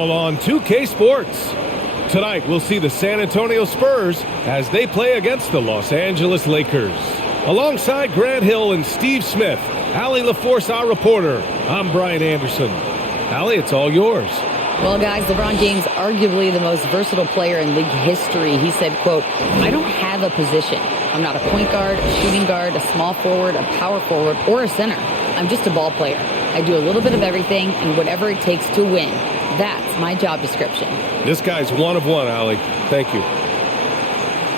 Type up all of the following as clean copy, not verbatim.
On 2K Sports. Tonight, we'll see the San Antonio Spurs as they play against the Los Angeles Lakers. Alongside Grant Hill and Steve Smith, Allie LaForce, our reporter. I'm Brian Anderson. Allie, it's all yours. Well, guys, LeBron James, arguably the most versatile player in league history. He said, quote, "I don't have a position. I'm not a point guard, a shooting guard, a small forward, a power forward, or a center. I'm just a ball player. I do a little bit of everything and whatever it takes to win. That's my job description." This guy's one of one, Allie. Thank you.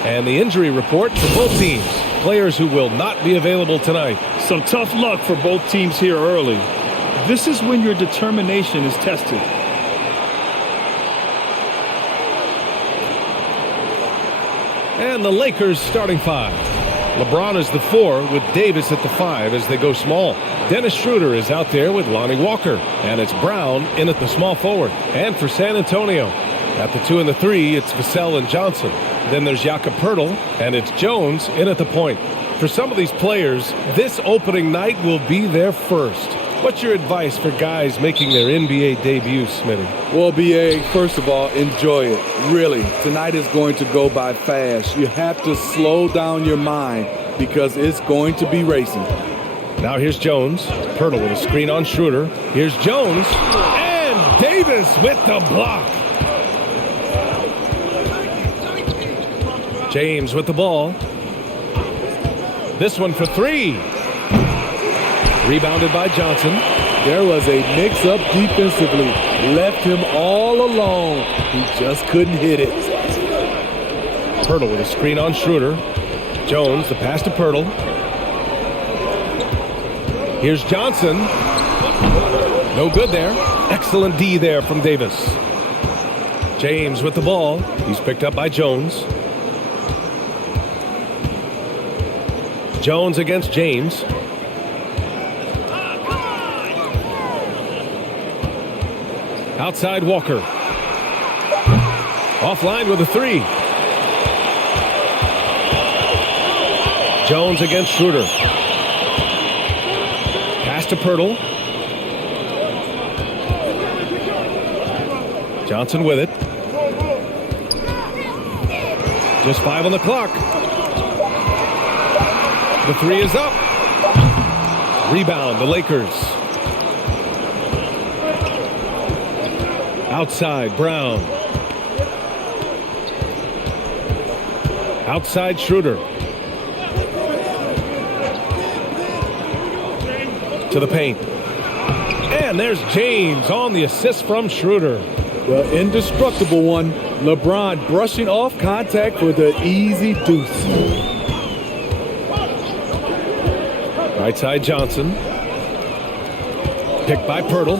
And the injury report for both teams. Players who will not be available tonight. Some tough luck for both teams here early. This is when your determination is tested. And the Lakers starting five. LeBron is the 4 with Davis at the 5 as they go small. Dennis Schroeder is out there with Lonnie Walker. And it's Brown in at the small forward. And for San Antonio, at the 2 and the 3, it's Vassell and Johnson. Then there's Jakob Poeltl, and it's Jones in at the point. For some of these players, this opening night will be their first. What's your advice for guys making their NBA debuts, Smitty? Well, BA, first of all, enjoy it. Really, tonight is going to go by fast. You have to slow down your mind because it's going to be racing. Now here's Jones. Poeltl with a screen on Schroeder. Here's Jones. And Davis with the block. James with the ball. This one for 3. Rebounded by Johnson. There was a mix-up defensively. Left him all alone. He just couldn't hit it. Poeltl with a screen on Schroeder. Jones, the pass to Poeltl. Here's Johnson. No good there. Excellent D there from Davis. James with the ball. He's picked up by Jones. Jones against James. Outside Walker. Offline with a 3. Jones against Schroeder. Pass to Poeltl. Johnson with it. Just 5 on the clock. The 3 is up. Rebound, the Lakers. Outside, Brown. Outside, Schroeder. To the paint. And there's James on the assist from Schroeder. The indestructible one. LeBron brushing off contact for the easy deuce. Right side, Johnson. Picked by Poeltl.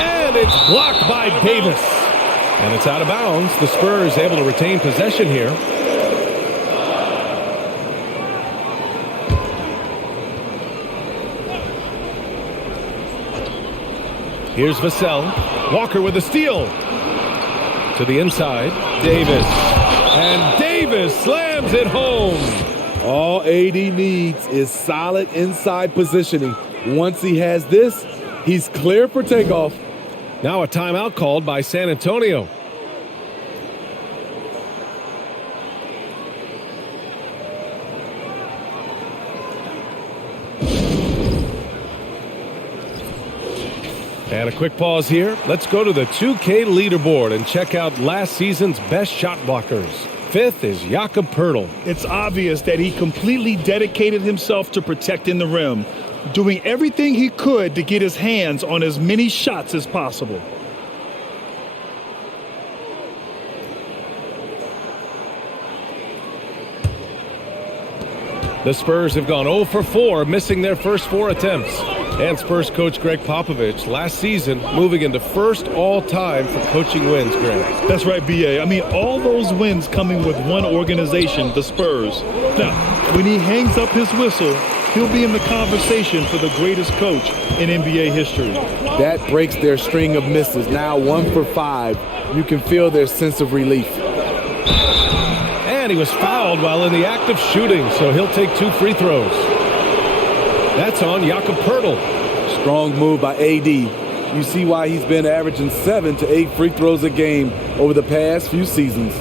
And it's blocked by Davis. And it's out of bounds. The Spurs able to retain possession here. Here's Vassell. Walker with a steal. To the inside. Davis. And Davis slams it home. All AD needs is solid inside positioning. Once he has this, he's clear for takeoff. Now a timeout called by San Antonio. And a quick pause here. Let's go to the 2K leaderboard and check out last season's best shot blockers. 5th is Jakob Poeltl. It's obvious that he completely dedicated himself to protecting the rim, doing everything he could to get his hands on as many shots as possible. The Spurs have gone 0 for 4, missing their first 4 attempts. And Spurs coach Greg Popovich last season moving into first all-time for coaching wins, Greg. That's right, B.A. I mean, all those wins coming with one organization, the Spurs. Now, when he hangs up his whistle, he'll be in the conversation for the greatest coach in NBA history. That breaks their string of misses. Now 1 for 5. You can feel their sense of relief. And he was fouled while in the act of shooting, so he'll take 2 free throws. That's on Jakob Poeltl. Strong move by AD. You see why he's been averaging 7 to 8 free throws a game over the past few seasons.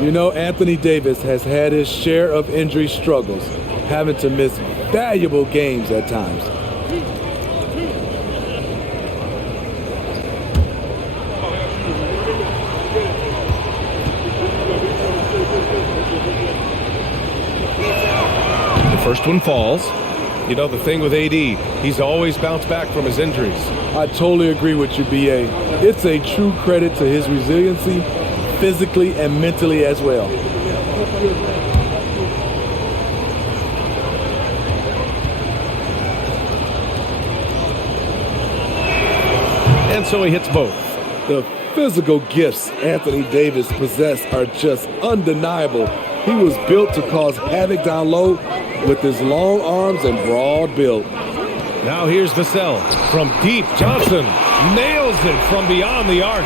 You know, Anthony Davis has had his share of injury struggles, having to miss valuable games at times. The first one falls. You know, the thing with AD, he's always bounced back from his injuries. I totally agree with you, B.A. It's a true credit to his resiliency, physically and mentally as well. And so he hits both. The physical gifts Anthony Davis possessed are just undeniable. He was built to cause havoc down low with his long arms and broad build. Now here's Vassell from deep. Johnson nails it from beyond the arc.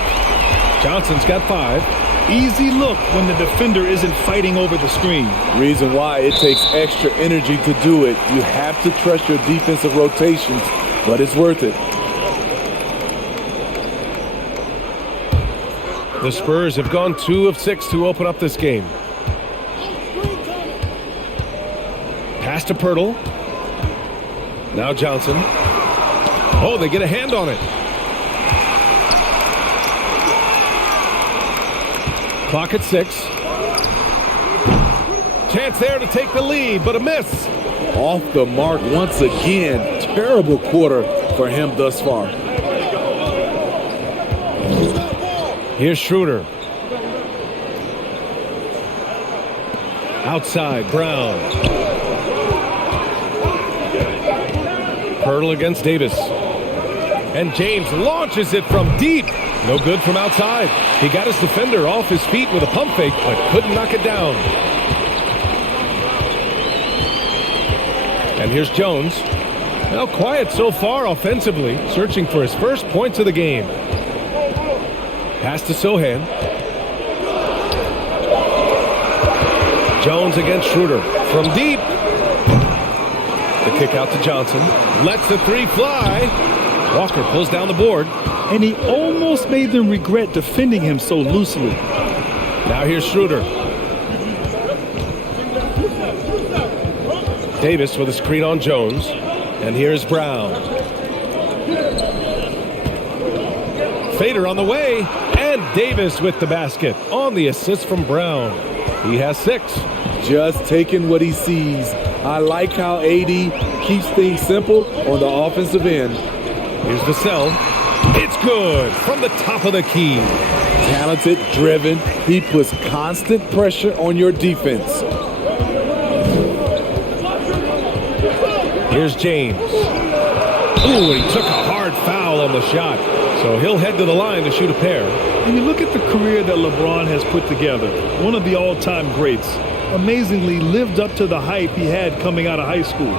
Johnson's got 5. Easy look when the defender isn't fighting over the screen. Reason why it takes extra energy to do it. You have to trust your defensive rotations, but it's worth it. The Spurs have gone 2 of 6 to open up this game. Pass to Pirtle. Now Johnson. Oh, they get a hand on it. Clock at 6. Chance there to take the lead, but a miss. Off the mark once again. Terrible quarter for him thus far. Here's Schroeder. Outside, Brown. Pirtle against Davis. And James launches it from deep. No good from outside. He got his defender off his feet with a pump fake, but couldn't knock it down. And here's Jones. Now quiet so far offensively, searching for his first points of the game. Pass to Sohan. Jones against Schroeder from deep. The kick out to Johnson. Lets the 3 fly. Walker pulls down the board. And he almost made them regret defending him so loosely. Now here's Schroeder. Davis with a screen on Jones. And here's Brown. Fader on the way. And Davis with the basket on the assist from Brown. He has 6. Just taking what he sees. I like how AD keeps things simple on the offensive end. Here's Vassell. It's good from the top of the key. Talented, driven. He puts constant pressure on your defense. Here's James. Ooh, he took a hard foul on the shot. So he'll head to the line to shoot a pair. And you look at the career that LeBron has put together. One of the all-time greats. Amazingly lived up to the hype he had coming out of high school.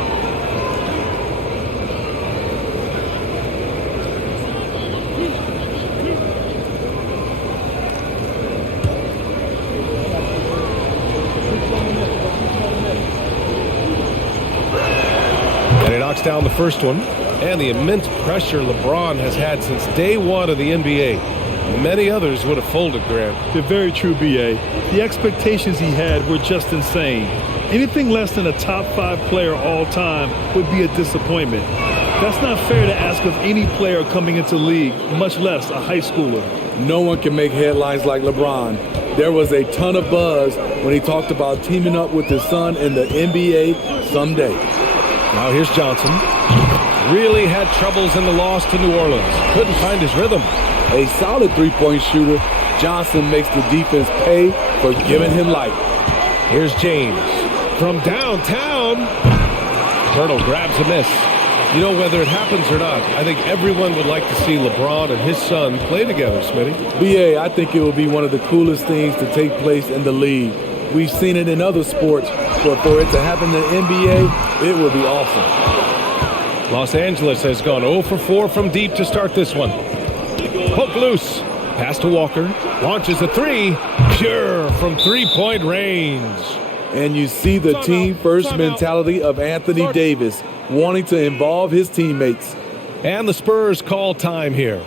And he knocks down the first one. And the immense pressure LeBron has had since day one of the NBA. Many others would have folded, Grant. They're very true, B.A. The expectations he had were just insane. Anything less than a top 5 player all time would be a disappointment. That's not fair to ask of any player coming into the league, much less a high schooler. No one can make headlines like LeBron. There was a ton of buzz when he talked about teaming up with his son in the NBA someday. Now here's Johnson. Really had troubles in the loss to New Orleans. Couldn't find his rhythm. A solid three-point shooter. Johnson makes the defense pay for giving him life. Here's James from downtown. Pirtle grabs a miss. You know, whether it happens or not, I think everyone would like to see LeBron and his son play together, Smitty. B.A., I think it will be one of the coolest things to take place in the league. We've seen it in other sports, but for it to happen in the NBA, it would be awesome. Los Angeles has gone 0 for 4 from deep to start this one. Poke loose. Pass to Walker. Launches a 3. Pure from three-point range. And you see the team-first mentality of Anthony Davis, wanting to involve his teammates. And the Spurs call time here.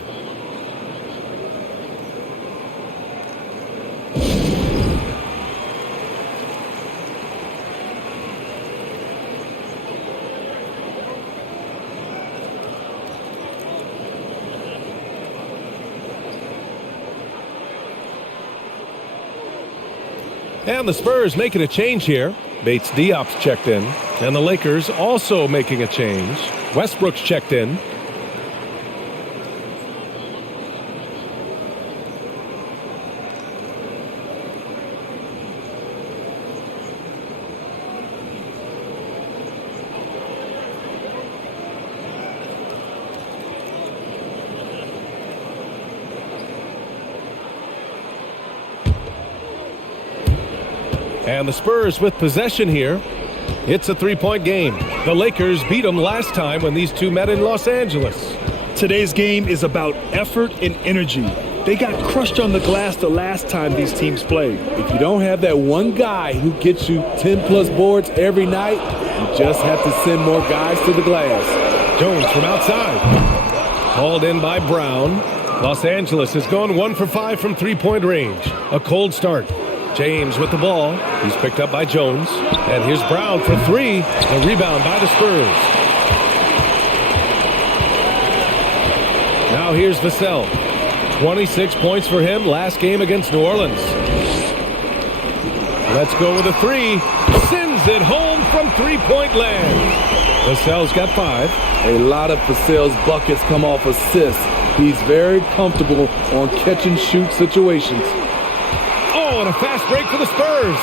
And the Spurs making a change here. Bates Diop's checked in. And the Lakers also making a change. Westbrook's checked in. And the Spurs with possession here. It's a three-point game. The Lakers beat them last time when these two met in Los Angeles. Today's game is about effort and energy. They got crushed on the glass the last time these teams played. If you don't have that one guy who gets you 10-plus boards every night, you just have to send more guys to the glass. Jones from outside. Called in by Brown. Los Angeles has gone 1 for 5 from three-point range. A cold start. James with the ball. He's picked up by Jones. And here's Brown for three. The rebound by the Spurs. Now here's Vassell. 26 points for him last game against New Orleans. Let's go with a three. Sends it home from three-point land. Vassell's got 5. A lot of Vassell's buckets come off assists. He's very comfortable on catch-and-shoot situations. Oh, and a fast break for the Spurs.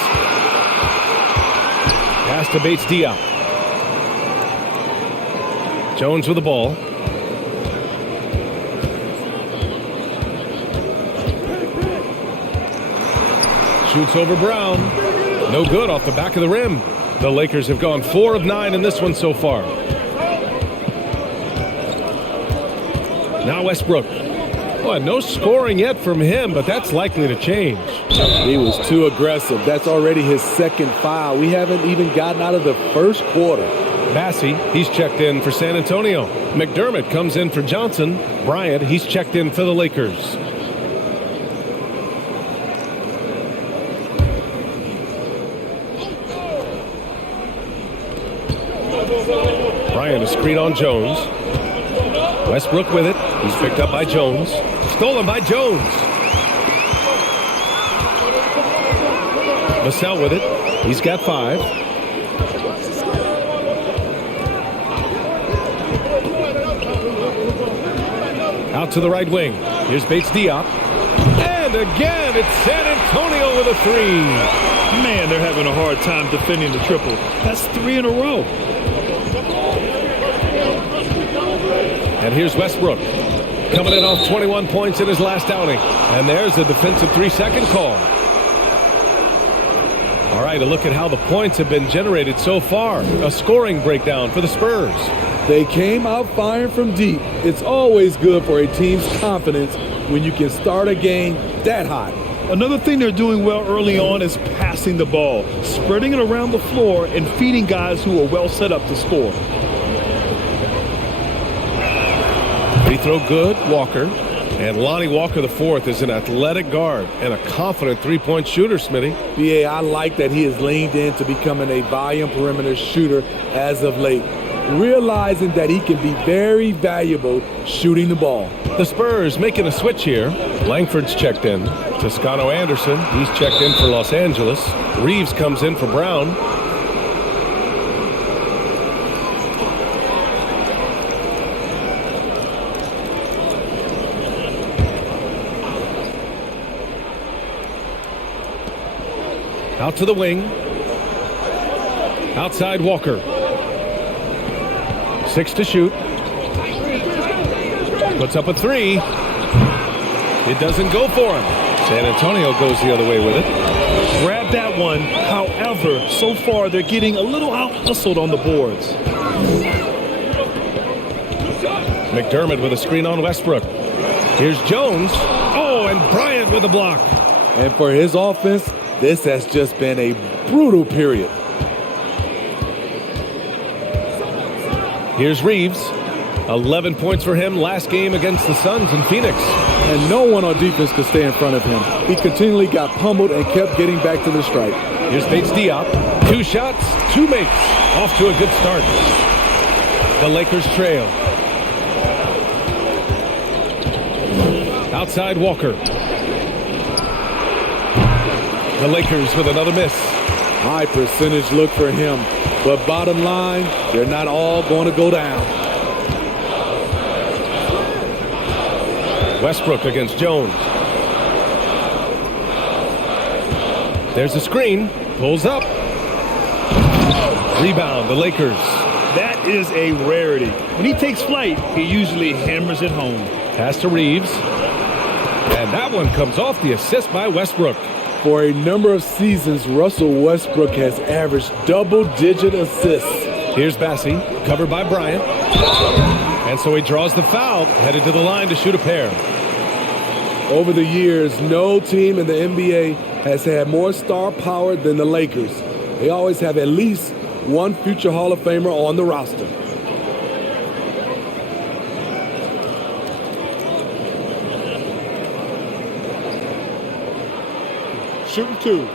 Pass to Bates Diop. Jones with the ball. Shoots over Brown. No good off the back of the rim. The Lakers have gone 4 of 9 in this one so far. Now Westbrook. Well, no scoring yet from him, but that's likely to change. He was too aggressive. That's already his second foul. We haven't even gotten out of the first quarter. Massey, he's checked in for San Antonio. McDermott comes in for Johnson. Bryant, he's checked in for the Lakers. Bryant, a screen on Jones. Westbrook with it. He's picked up by Jones. Stolen by Jones. Vassell with it. He's got 5. Out to the right wing. Here's Bates Diop. And again, it's San Antonio with a 3. Man, they're having a hard time defending the triple. That's 3 in a row. And here's Westbrook. Coming in off 21 points in his last outing. And there's a defensive 3-second call. All right, a look at how the points have been generated so far. A scoring breakdown for the Spurs. They came out firing from deep. It's always good for a team's confidence when you can start a game that hot. Another thing they're doing well early on is passing the ball, spreading it around the floor and feeding guys who are well set up to score. Free throw good, Walker. And Lonnie Walker IV is an athletic guard and a confident three-point shooter, Smitty. BA, I like that he has leaned into becoming a volume perimeter shooter as of late, realizing that he can be very valuable shooting the ball. The Spurs making a switch here. Langford's checked in. Toscano Anderson, he's checked in for Los Angeles. Reeves comes in for Brown. Out to the wing. Outside Walker. 6 to shoot. Puts up a 3. It doesn't go for him. San Antonio goes the other way with it. Grab that one. However, so far they're getting a little out-hustled on the boards. McDermott with a screen on Westbrook. Here's Jones. Oh, and Bryant with a block. And for his offense, this has just been a brutal period. Here's Reeves. 11 points for him last game against the Suns in Phoenix. And no one on defense could stay in front of him. He continually got pummeled and kept getting back to the stripe. Here's Bates Diop. 2 shots, 2 makes. Off to a good start. The Lakers trail. Outside Walker. The Lakers with another miss. High percentage look for him. But bottom line, they're not all going to go down. Westbrook against Jones. There's a screen. Pulls up. Rebound, the Lakers. That is a rarity. When he takes flight, he usually hammers it home. Pass to Reeves. And that one comes off the assist by Westbrook. For a number of seasons, Russell Westbrook has averaged double-digit assists. Here's Bassie, covered by Bryant. And so he draws the foul, headed to the line to shoot a pair. Over the years, no team in the NBA has had more star power than the Lakers. They always have at least one future Hall of Famer on the roster. Shooting two.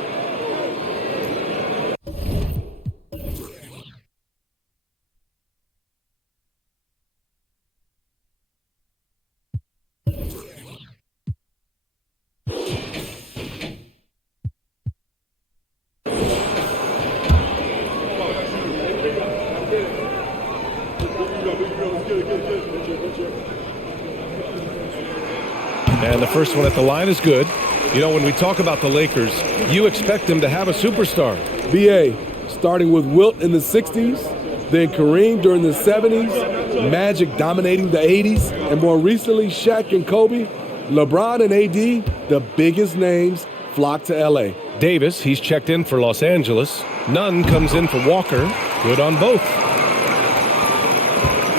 And the first one at the line is good. You know, when we talk about the Lakers, you expect them to have a superstar. BA, starting with Wilt in the 60s, then Kareem during the 70s, Magic dominating the 80s, and more recently Shaq and Kobe, LeBron and AD, the biggest names, flock to LA. Davis, he's checked in for Los Angeles. Nunn comes in for Walker. Good on both.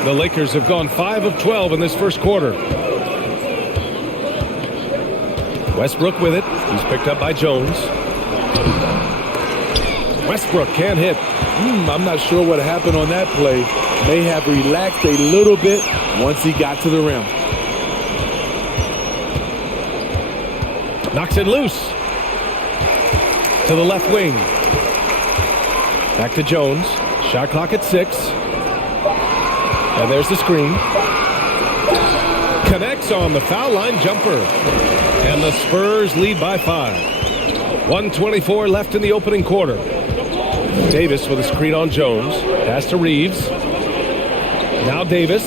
The Lakers have gone 5 of 12 in this first quarter. Westbrook with it. He's picked up by Jones. Westbrook can't hit. I'm not sure what happened on that play. May have relaxed a little bit once he got to the rim. Knocks it loose. To the left wing. Back to Jones. Shot clock at 6. And there's the screen. Connects on the foul line jumper. And the Spurs lead by 5. 1:24 left in the opening quarter. Davis with a screen on Jones. Pass to Reeves. Now Davis.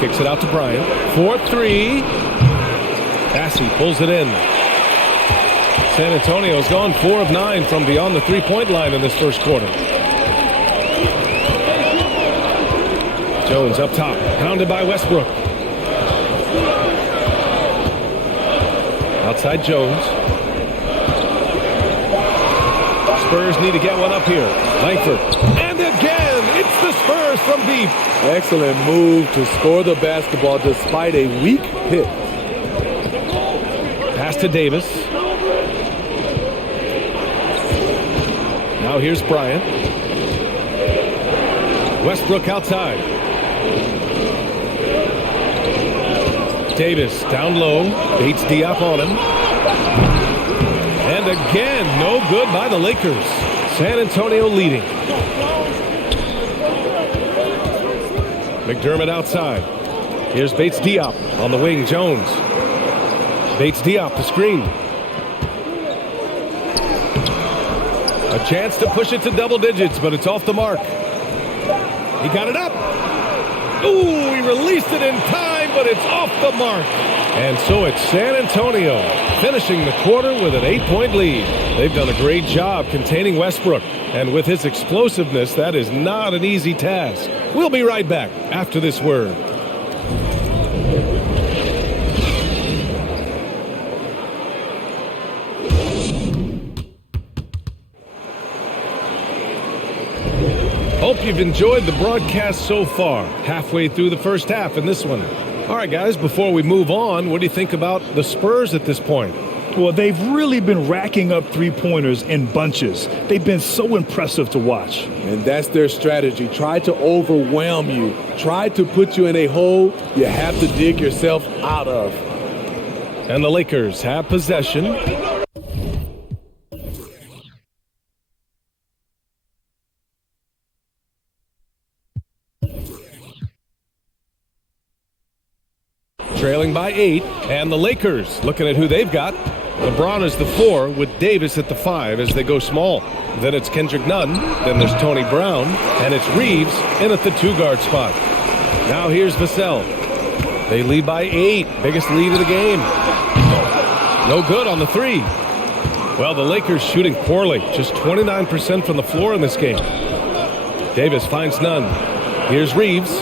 Kicks it out to Bryant. 4-3. Bassie pulls it in. San Antonio's gone 4 of 9 from beyond the three-point line in this first quarter. Jones up top. Pounded by Westbrook. Outside Jones. Spurs need to get one up here. Langford. And again, it's the Spurs from deep. Excellent move to score the basketball despite a weak hit. Pass to Davis. Now here's Bryant. Westbrook outside. Davis down low. Bates Diop on him. And again, no good by the Lakers. San Antonio leading. McDermott outside. Here's Bates Diop on the wing. Jones. Bates Diop the screen. A chance to push it to double digits, but it's off the mark. He got it up. Ooh, he released it in time, but it's off the mark. And so it's San Antonio finishing the quarter with an 8-point lead. They've done a great job containing Westbrook. And with his explosiveness, that is not an easy task. We'll be right back after this word. Hope you've enjoyed the broadcast so far. Halfway through the first half in this one. All right, guys, before we move on, what do you think about the Spurs at this point? Well, they've really been racking up three-pointers in bunches. They've been so impressive to watch. And that's their strategy. Try to overwhelm you. Try to put you in a hole you have to dig yourself out of. And the Lakers have possession. Trailing by 8, and the Lakers looking at who they've got. LeBron is the 4 with Davis at the 5 as they go small. Then it's Kendrick Nunn. Then there's Tony Brown. And it's Reeves in at the 2-guard spot. Now here's Vassell. They lead by 8. Biggest lead of the game. No good on the 3. Well, the Lakers shooting poorly. Just 29% from the floor in this game. Davis finds Nunn. Here's Reeves.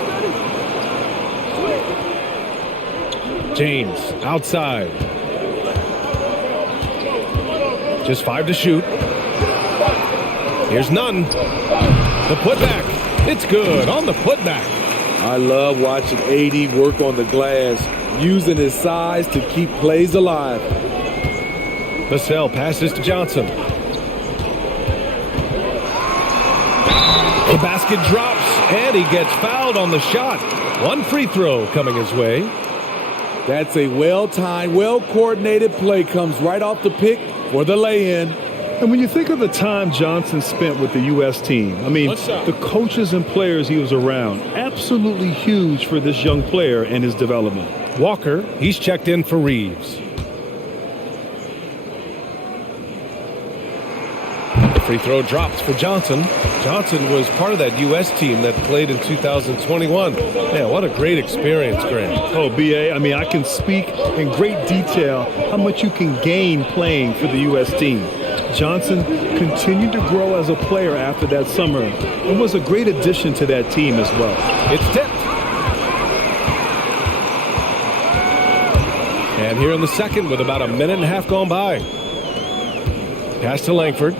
James outside. Just 5 to shoot. Here's Nunn. The putback. It's good on the putback. I love watching AD work on the glass, using his size to keep plays alive. Vassell passes to Johnson. The basket drops, and he gets fouled on the shot. One free throw coming his way. That's a well-timed, well-coordinated play. Comes right off the pick for the lay-in. And when you think of the time Johnson spent with the U.S. team, I mean, the coaches and players he was around, absolutely huge for this young player and his development. Walker, he's checked in for Reeves. The free throw drops for Johnson. Johnson was part of that U.S. team that played in 2021. Man, what a great experience, Grant. Oh, B.A., I mean, I can speak in great detail how much you can gain playing for the U.S. team. Johnson continued to grow as a player after that summer and was a great addition to that team as well. It's tipped. And here in the second with about a minute and a half gone by. Pass to Langford.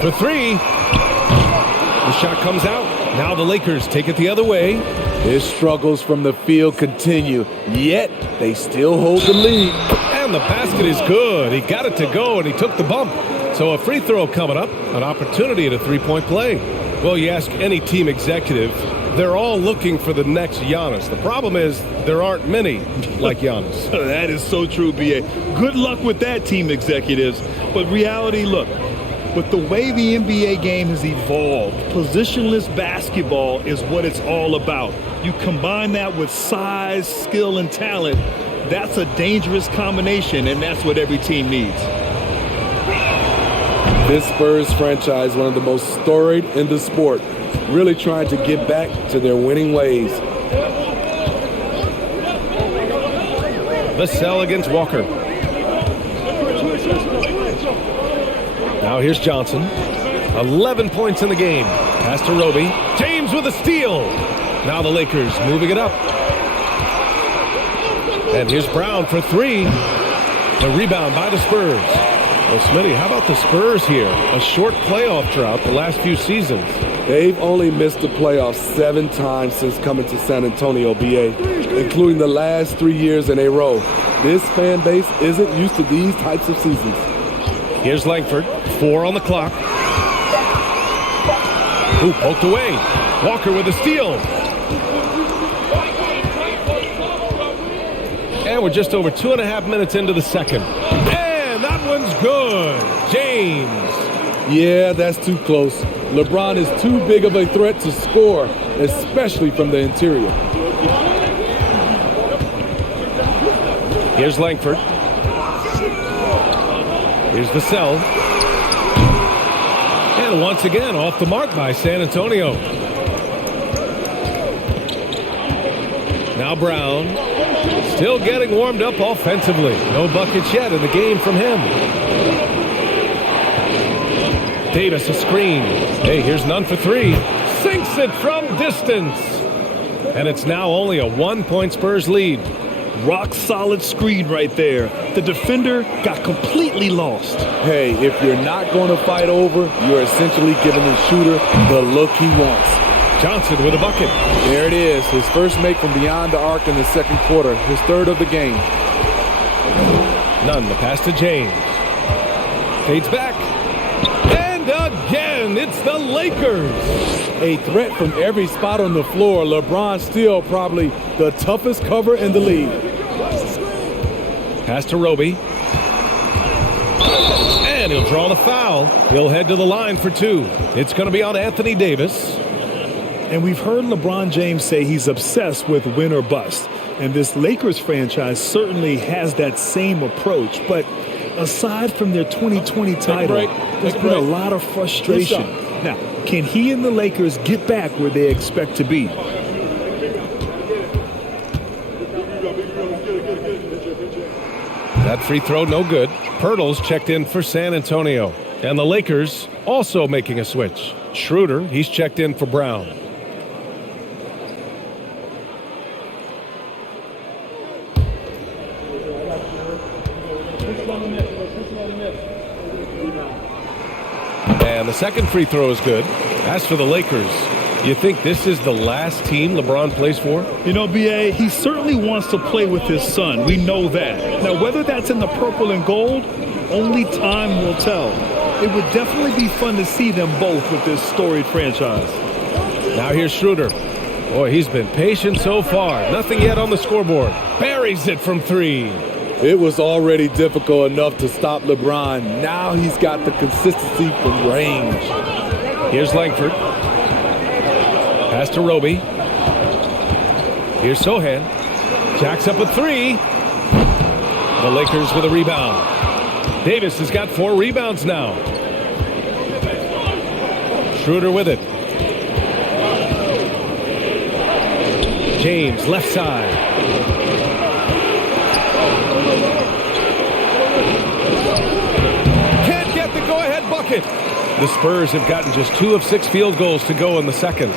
For 3. The shot comes out. Now the Lakers take it the other way. His struggles from the field continue, yet they still hold the lead. And the basket is good. He got it to go, and he took the bump. So a free throw coming up, an opportunity at a three-point play. Well, you ask any team executive, they're all looking for the next Giannis. The problem is there aren't many like Giannis. That is so true, B.A. Good luck with that, team executives. But reality, look, with the way the NBA game has evolved, positionless basketball is what it's all about. You combine that with size, skill, and talent, that's a dangerous combination, and that's what every team needs. This Spurs franchise, one of the most storied in the sport, really trying to get back to their winning ways. Vassell against Walker. Now here's Johnson. 11 points in the game. Pass to Roby. James with a steal. Now the Lakers moving it up. And here's Brown for 3. The rebound by the Spurs. Well, Smitty, how about the Spurs here? A short playoff drought the last few seasons. They've only missed the playoffs 7 times since coming to San Antonio, BA, including the last 3 years in a row. This fan base isn't used to these types of seasons. Here's Langford. 4 on the clock. Ooh, poked away. Walker with a steal. And we're just over 2.5 minutes into the second. And that one's good. James. Yeah, that's too close. LeBron is too big of a threat to score, especially from the interior. Here's Langford. Here's Vassell. And once again, off the mark by San Antonio. Now Brown. Still getting warmed up offensively. No buckets yet in the game from him. Davis a screen. Hey, here's Nunn for 3. Sinks it from distance. And it's now only a 1-point Spurs lead. Rock solid screen right there. The defender got completely lost. Hey, if you're not going to fight over, you're essentially giving the shooter the look he wants. Johnson with a bucket. There it is. His first make from beyond the arc in the second quarter. His 3rd of the game. Nunn, the pass to James. Fades back. And again, it's the Lakers. A threat from every spot on the floor. LeBron still probably the toughest cover in the league. Pass to Roby. And he'll draw the foul. He'll head to the line for 2. It's going to be on Anthony Davis. And we've heard LeBron James say he's obsessed with win or bust. And this Lakers franchise certainly has that same approach. But aside from their 2020 title, there's been a lot of frustration. Now, can he and the Lakers get back where they expect to be? That free throw, no good. Pirtle's checked in for San Antonio. And the Lakers also making a switch. Schroeder, he's checked in for Brown. And the second free throw is good. As for the Lakers, you think this is the last team LeBron plays for? You know, B.A., he certainly wants to play with his son. We know that. Now, whether that's in the purple and gold, only time will tell. It would definitely be fun to see them both with this storied franchise. Now here's Schroeder. Boy, he's been patient so far. Nothing yet on the scoreboard. Buries it from three. It was already difficult enough to stop LeBron. Now he's got the consistency from range. Here's Langford. Pass to Roby. Here's Sohan. Jacks up a three. The Lakers with a rebound. Davis has got 4 rebounds now. Schroeder with it. James left side. Can't get the go-ahead bucket. The Spurs have gotten just 2 of 6 field goals to go in the second.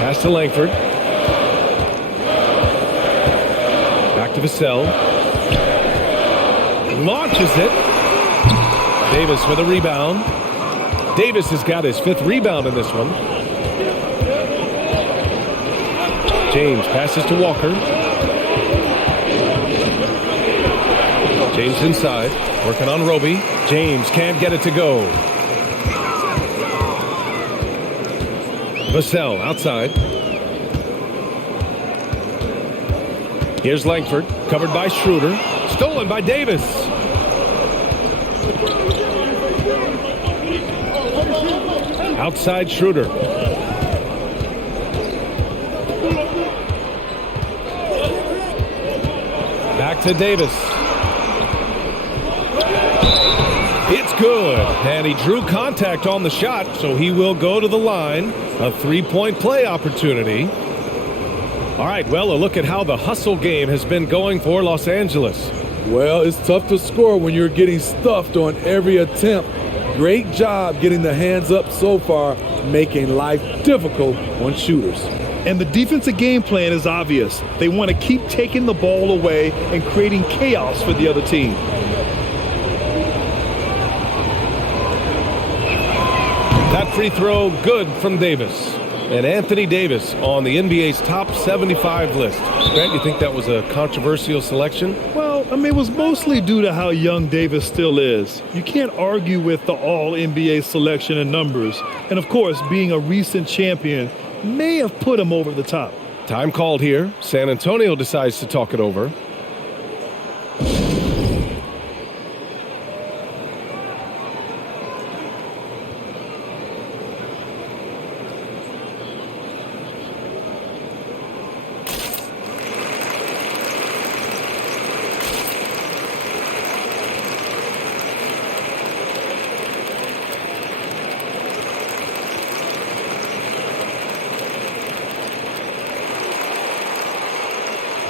Pass to Langford. Back to Vassell. Launches it. Davis with a rebound. Davis has got his 5th rebound in this one. James passes to Walker. James inside, working on Roby. James can't get it to go. Vassell outside. Here's Langford, covered by Schroeder. Stolen by Davis. Outside Schroeder. Back to Davis. It's good. And he drew contact on the shot, so he will go to the line. A 3-point play opportunity. All right, well, a look at how the hustle game has been going for Los Angeles. Well, it's tough to score when you're getting stuffed on every attempt. Great job getting the hands up so far, making life difficult on shooters. And the defensive game plan is obvious. They want to keep taking the ball away and creating chaos for the other team. That free throw good from Davis. And Anthony Davis on the NBA's top 75 list. Grant, you think that was a controversial selection? Well, I mean, it was mostly due to how young Davis still is. You can't argue with the all-NBA selection and numbers. And, of course, being a recent champion may have put him over the top. Time called here. San Antonio decides to talk it over.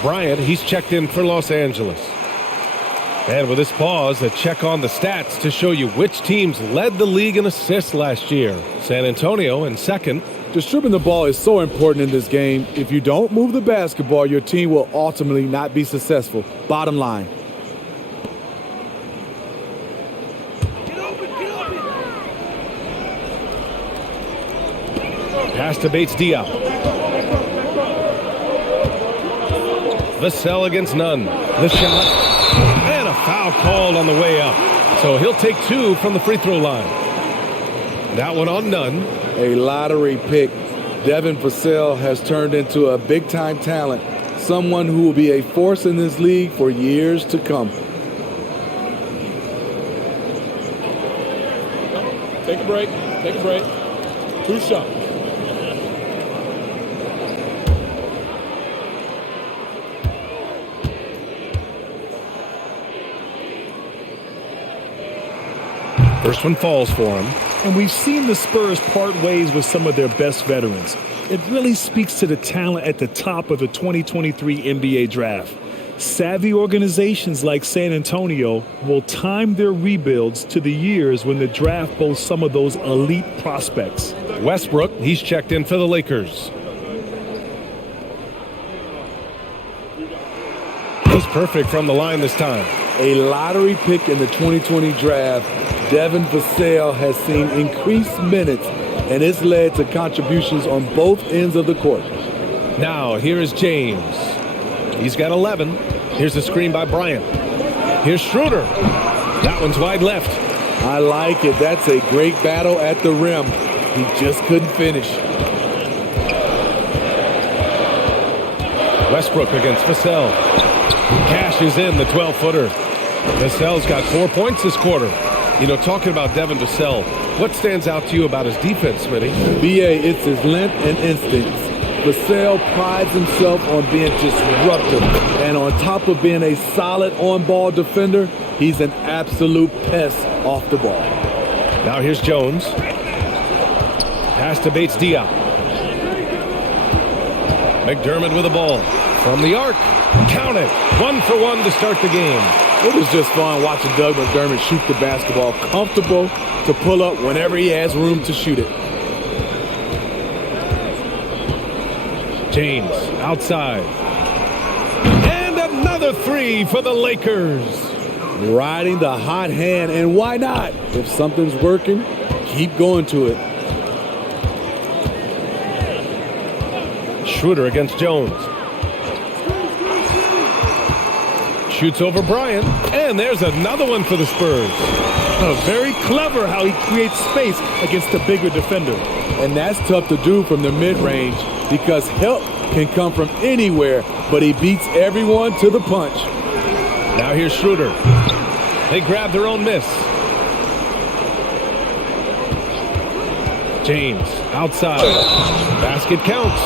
Bryant, he's checked in for Los Angeles. And with this pause, a check on the stats to show you which teams led the league in assists last year. San Antonio in second. Distributing the ball is so important in this game. If you don't move the basketball, your team will ultimately not be successful. Bottom line. Pass to Bates-Diop. Vassell against Nunn. The shot. And a foul called on the way up. So he'll take 2 from the free throw line. That one on Nunn. A lottery pick. Devin Vassell has turned into a big-time talent. Someone who will be a force in this league for years to come. Take a break. Take a break. 2 shots. First one falls for him. And we've seen the Spurs part ways with some of their best veterans. It really speaks to the talent at the top of the 2023 NBA draft. Savvy organizations like San Antonio will time their rebuilds to the years when the draft boasts some of those elite prospects. Westbrook, he's checked in for the Lakers. He's perfect from the line this time. A lottery pick in the 2020 draft, Devin Vassell has seen increased minutes, and it's led to contributions on both ends of the court. Now, here is James. He's got 11. Here's the screen by Bryant. Here's Schroeder. That one's wide left. I like it. That's a great battle at the rim. He just couldn't finish. Westbrook against Vassell. Cashes in the 12-footer. Vassell's got 4 points this quarter. You know, talking about Devin Vassell, what stands out to you about his defense, Smitty? B.A., it's his length and instincts. Vassell prides himself on being disruptive, and on top of being a solid on-ball defender, he's an absolute pest off the ball. Now here's Jones. Pass to Bates-Diop. McDermott with the ball. From the arc. Count it. 1 for 1 to start the game. It was just fun watching Doug McDermott shoot the basketball, comfortable to pull up whenever he has room to shoot it. James outside. And another 3 for the Lakers. Riding the hot hand, and why not? If something's working, keep going to it. Schroeder against Jones. Shoots over Bryant, and there's another one for the Spurs. Very clever how he creates space against the bigger defender. And that's tough to do from the mid-range because help can come from anywhere, but he beats everyone to the punch. Now here's Schroeder. They grab their own miss. James outside. Basket counts.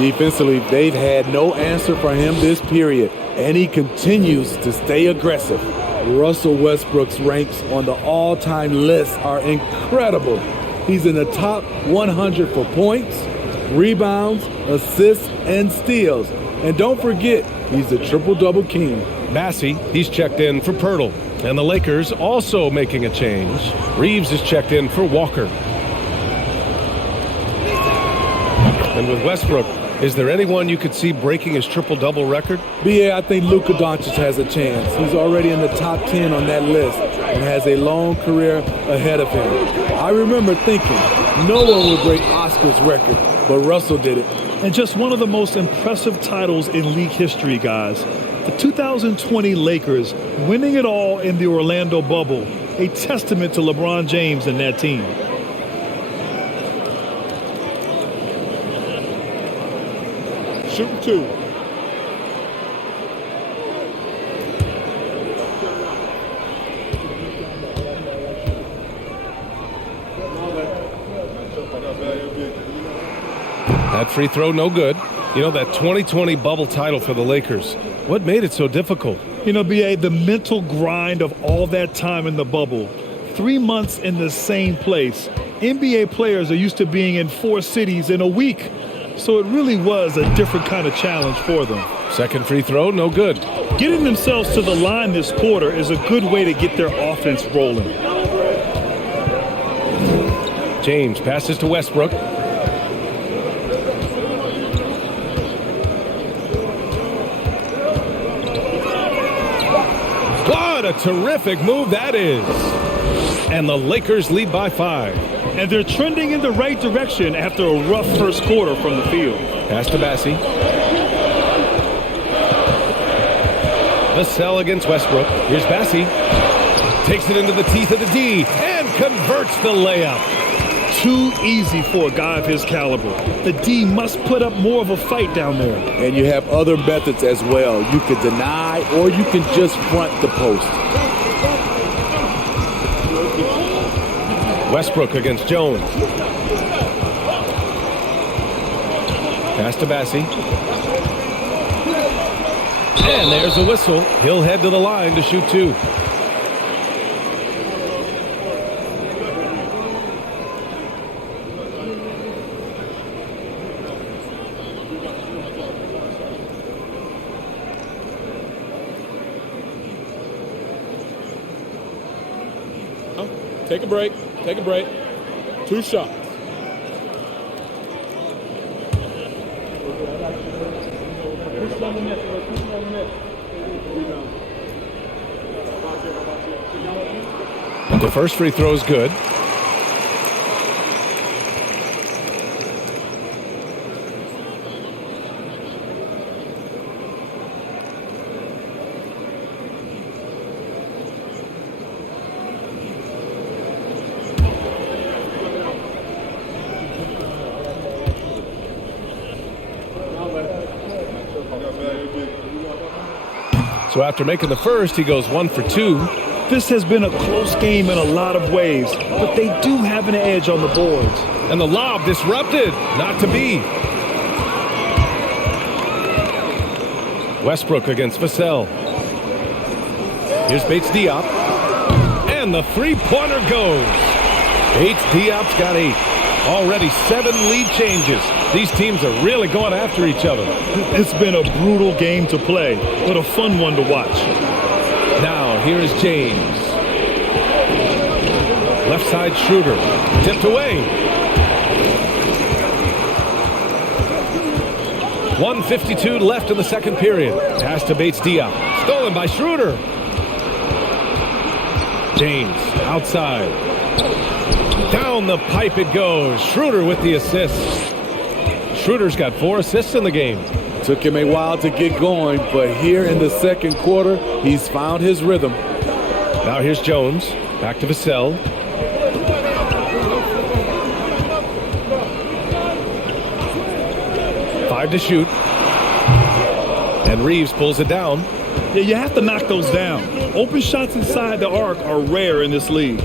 Defensively, they've had no answer for him this period, and he continues to stay aggressive. Russell Westbrook's ranks on the all-time list are incredible. He's in the top 100 for points, rebounds, assists, and steals. And don't forget, he's the triple-double king. Massey, he's checked in for Pirtle. And the Lakers also making a change. Reeves is checked in for Walker. And with Westbrook, is there anyone you could see breaking his triple-double record? B.A., I think Luka Doncic has a chance. He's already in the top 10 on that list and has a long career ahead of him. I remember thinking no one would break Oscar's record, but Russell did it. And just one of the most impressive titles in league history, guys. The 2020 Lakers winning it all in the Orlando bubble, a testament to LeBron James and that team. Shooting 2. That free throw, no good. You know, that 2020 bubble title for the Lakers, what made it so difficult? You know, B.A., the mental grind of all that time in the bubble. 3 months in the same place. NBA players are used to being in 4 cities in a week. So it really was a different kind of challenge for them. Second free throw, no good. Getting themselves to the line this quarter is a good way to get their offense rolling. James passes to Westbrook. What a terrific move that is. And the Lakers lead by 5. And they're trending in the right direction after a rough first quarter from the field. Pass to Massey. Vassell against Westbrook. Here's Massey. Takes it into the teeth of the D and converts the layup. Too easy for a guy of his caliber. The D must put up more of a fight down there. And you have other methods as well. You can deny or you can just front the post. Westbrook against Jones. Pass to Massey. And there's the whistle. He'll head to the line to shoot 2. Take a break. Take a break. 2 shots. The first free throw is good. So after making the first, he goes 1 for 2. This has been a close game in a lot of ways, but they do have an edge on the boards. And the lob disrupted. Not to be. Westbrook against Vassell. Here's Bates Diop. And the three-pointer goes. Bates Diop's got 8. Already 7 lead changes. These teams are really going after each other. It's been a brutal game to play, but a fun one to watch. Now, here is James. Left side Schroeder. Tipped away. 1:52 left in the second period. Pass to Bates Diop. Stolen by Schroeder. James outside. Down the pipe it goes. Schroeder with the assist. Schroeder's got 4 assists in the game. Took him a while to get going, but here in the second quarter, he's found his rhythm. Now here's Jones. Back to Vassell. Five to shoot. And Reeves pulls it down. Yeah, you have to knock those down. Open shots inside the arc are rare in this league.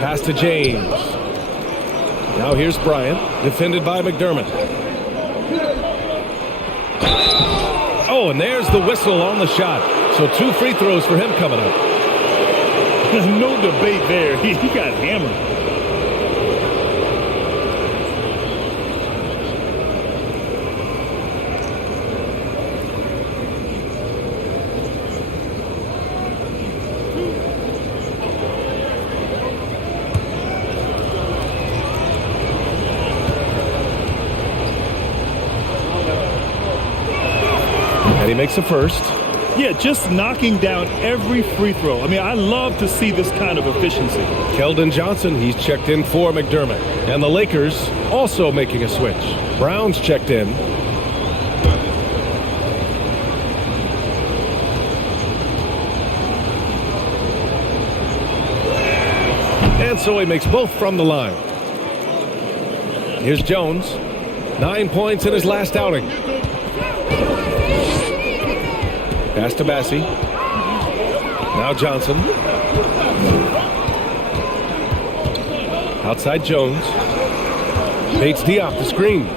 Pass to James. Now here's Bryant, defended by McDermott. Oh, and there's the whistle on the shot. So 2 free throws for him coming up. No debate there. He got hammered. And he makes a first. Yeah, just knocking down every free throw. I mean, I love to see this kind of efficiency. Keldon Johnson, he's checked in for McDermott. And the Lakers also making a switch. Brown's checked in. And so he makes both from the line. Here's Jones. 9 points in his last outing. Pass to Bassie. Now Johnson. Outside Jones. Bates Diop the screen.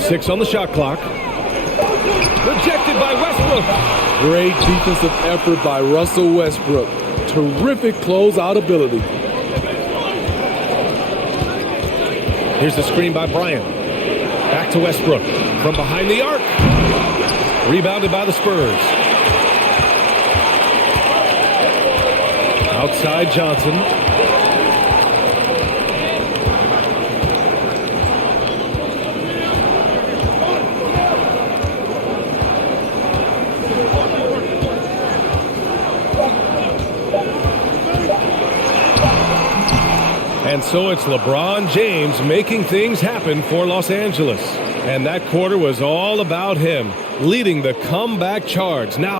6 on the shot clock. Rejected by Westbrook. Great defensive effort by Russell Westbrook. Terrific closeout ability. Here's the screen by Bryant. Back to Westbrook. From behind the arc. Rebounded by the Spurs. Outside Johnson. And so it's LeBron James making things happen for Los Angeles. And that quarter was all about him, leading the comeback charge. Now,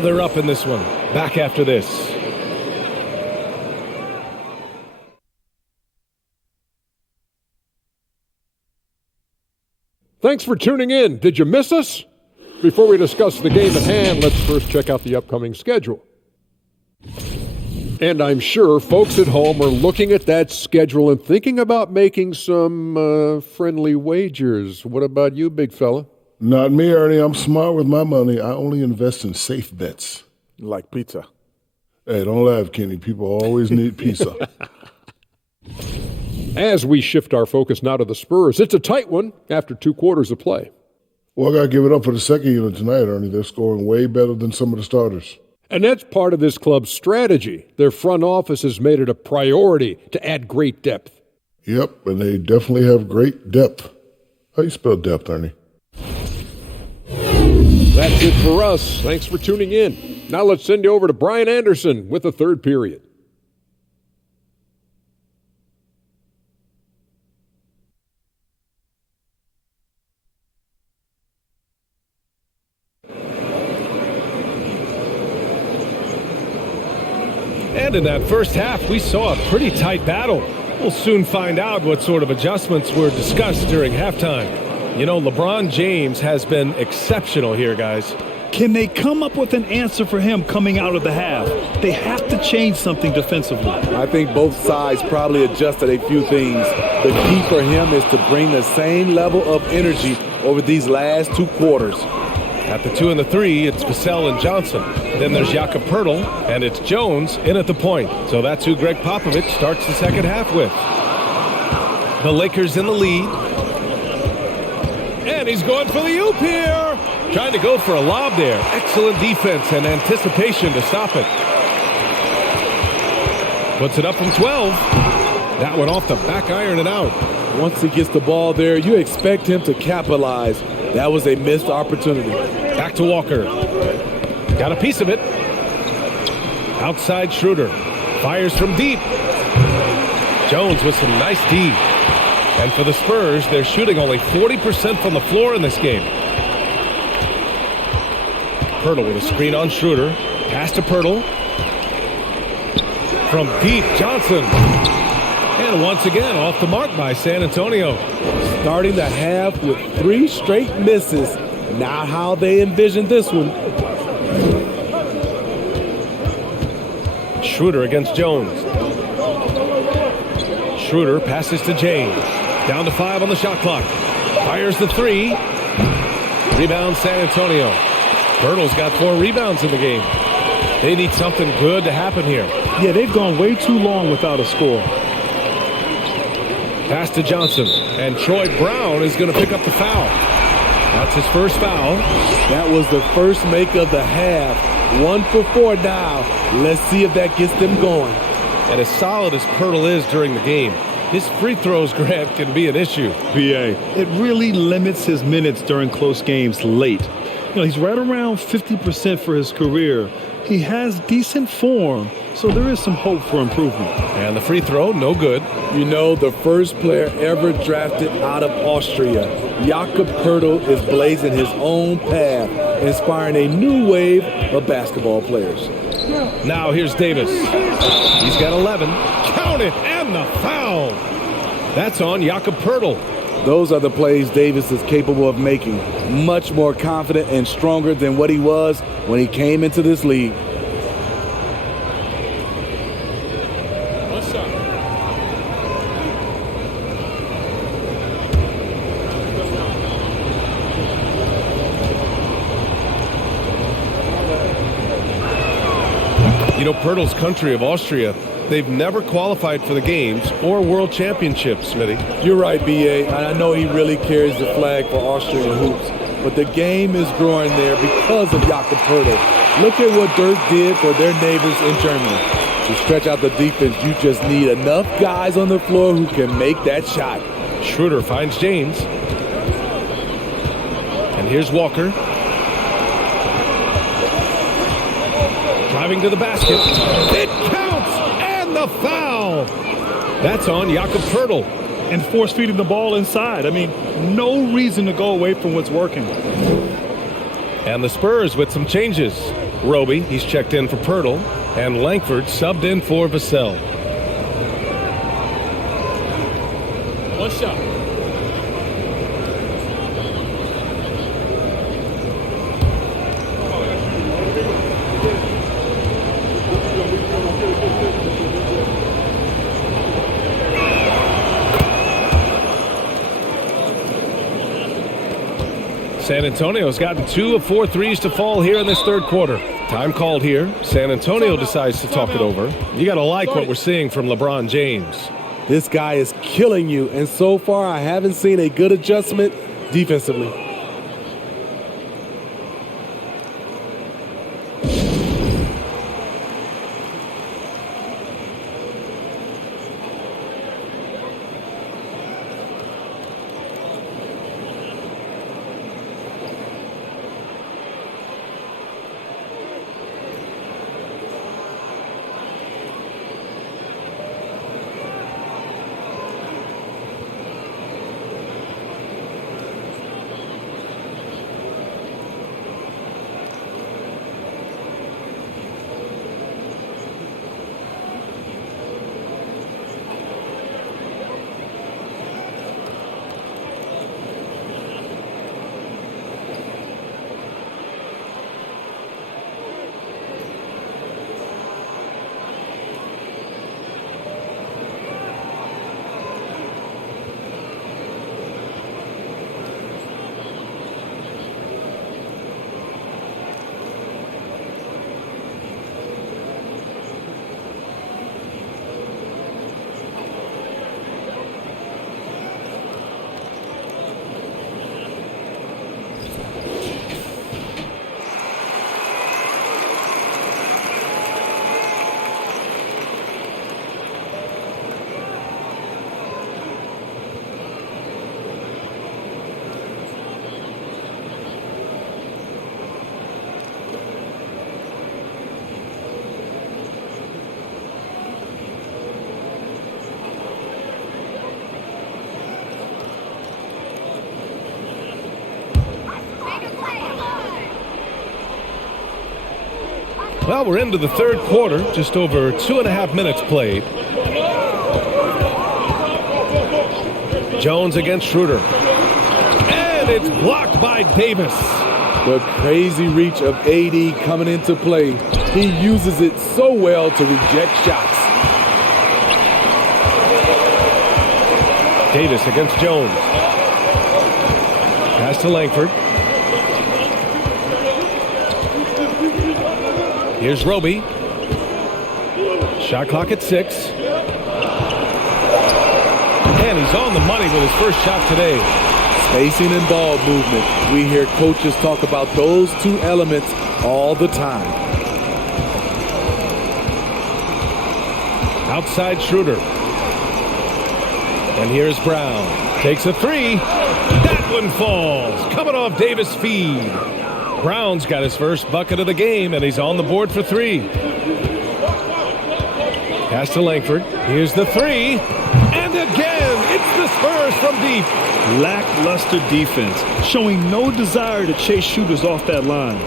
they're up in this one. Back after this. Thanks for tuning in. Did you miss us? Before we discuss the game at hand, let's first check out the upcoming schedule. And I'm sure folks at home are looking at that schedule and thinking about making some friendly wagers. What about you, big fella? Not me, Ernie. I'm smart with my money. I only invest in safe bets. Like pizza. Hey, don't laugh, Kenny. People always need pizza. As we shift our focus now to the Spurs, it's a tight one after 2 quarters of play. Well, I got to give it up for the second unit tonight, Ernie. They're scoring way better than some of the starters. And that's part of this club's strategy. Their front office has made it a priority to add great depth. Yep, and they definitely have great depth. How you spell depth, Ernie? That's it for us. Thanks for tuning in. Now let's send you over to Brian Anderson with the third period. And in that first half, we saw a pretty tight battle. We'll soon find out what sort of adjustments were discussed during halftime. You know, LeBron James has been exceptional here, guys. Can they come up with an answer for him coming out of the half? They have to change something defensively. I think both sides probably adjusted a few things. The key for him is to bring the same level of energy over these last 2 quarters. At the 2 and the 3, it's Vassell and Johnson. Then there's Jakob Poeltl, and it's Jones in at the point. So that's who Greg Popovich starts the second half with. The Lakers in the lead. And he's going for the oop here. Trying to go for a lob there. Excellent defense and anticipation to stop it. Puts it up from 12. That one off the back iron and out. Once he gets the ball there, you expect him to capitalize. That was a missed opportunity. Back to Walker. Got a piece of it. Outside Schroeder. Fires from deep. Jones with some nice D. And for the Spurs, they're shooting only 40% from the floor in this game. Poeltl with a screen on Schroeder. Pass to Poeltl. From deep, Johnson. And once again, off the mark by San Antonio. Starting the half with 3 straight misses. Not how they envisioned this one. Schroeder against Jones. Schroeder passes to James. Down to 5 on the shot clock. Fires the 3. Rebound San Antonio. Poeltl's got 4 rebounds in the game. They need something good to happen here. Yeah, they've gone way too long without a score. Pass to Johnson. And Troy Brown is going to pick up the foul. That's his first foul. That was the first make of the half. 1 for 4 now. Let's see if that gets them going. And as solid as Poeltl is during the game, his free throws, Grant, can be an issue. BA, it really limits his minutes during close games late. You know, he's right around 50% for his career. He has decent form, so there is some hope for improvement. And the free throw, no good. You know, the first player ever drafted out of Austria, Jakob Poeltl, is blazing his own path, inspiring a new wave of basketball players. Now here's Davis. He's got 11. Count it, and the foul. That's on Jakob Poeltl. Those are the plays Davis is capable of making. Much more confident and stronger than what he was when he came into this league. You know, Poeltl's country of Austria, they've never qualified for the games or world championships, Smitty. You're right, B.A. And I know he really carries the flag for Austrian hoops. But the game is growing there because of Jakob Poeltl. Look at what Dirk did for their neighbors in Germany. To stretch out the defense, you just need enough guys on the floor who can make that shot. Schroeder finds James. And here's Walker. Driving to the basket. It counts! And the foul! That's on Jakob Poeltl. And force feeding the ball inside. I mean, no reason to go away from what's working. And the Spurs with some changes. Roby, he's checked in for Poeltl. And Langford subbed in for Vassell. One shot. San Antonio's gotten 2 of 4 threes to fall here in this third quarter. Time called here. San Antonio decides to talk it over. You got to like what we're seeing from LeBron James. This guy is killing you, and so far I haven't seen a good adjustment defensively. Well, we're into the third quarter, just over 2.5 minutes played. Jones against Schroeder. And it's blocked by Davis. The crazy reach of AD coming into play. He uses it so well to reject shots. Davis against Jones. Pass to Langford. Here's Roby. Shot clock at 6. And he's on the money with his first shot today. Spacing and ball movement. We hear coaches talk about those two elements all the time. Outside Schroeder. And here's Brown. Takes a 3. That one falls. Coming off Davis' feed. Brown's got his first bucket of the game, and he's on the board for 3. Pass to Langford. Here's the 3. And again, it's the Spurs from deep. Lackluster defense, showing no desire to chase shooters off that line.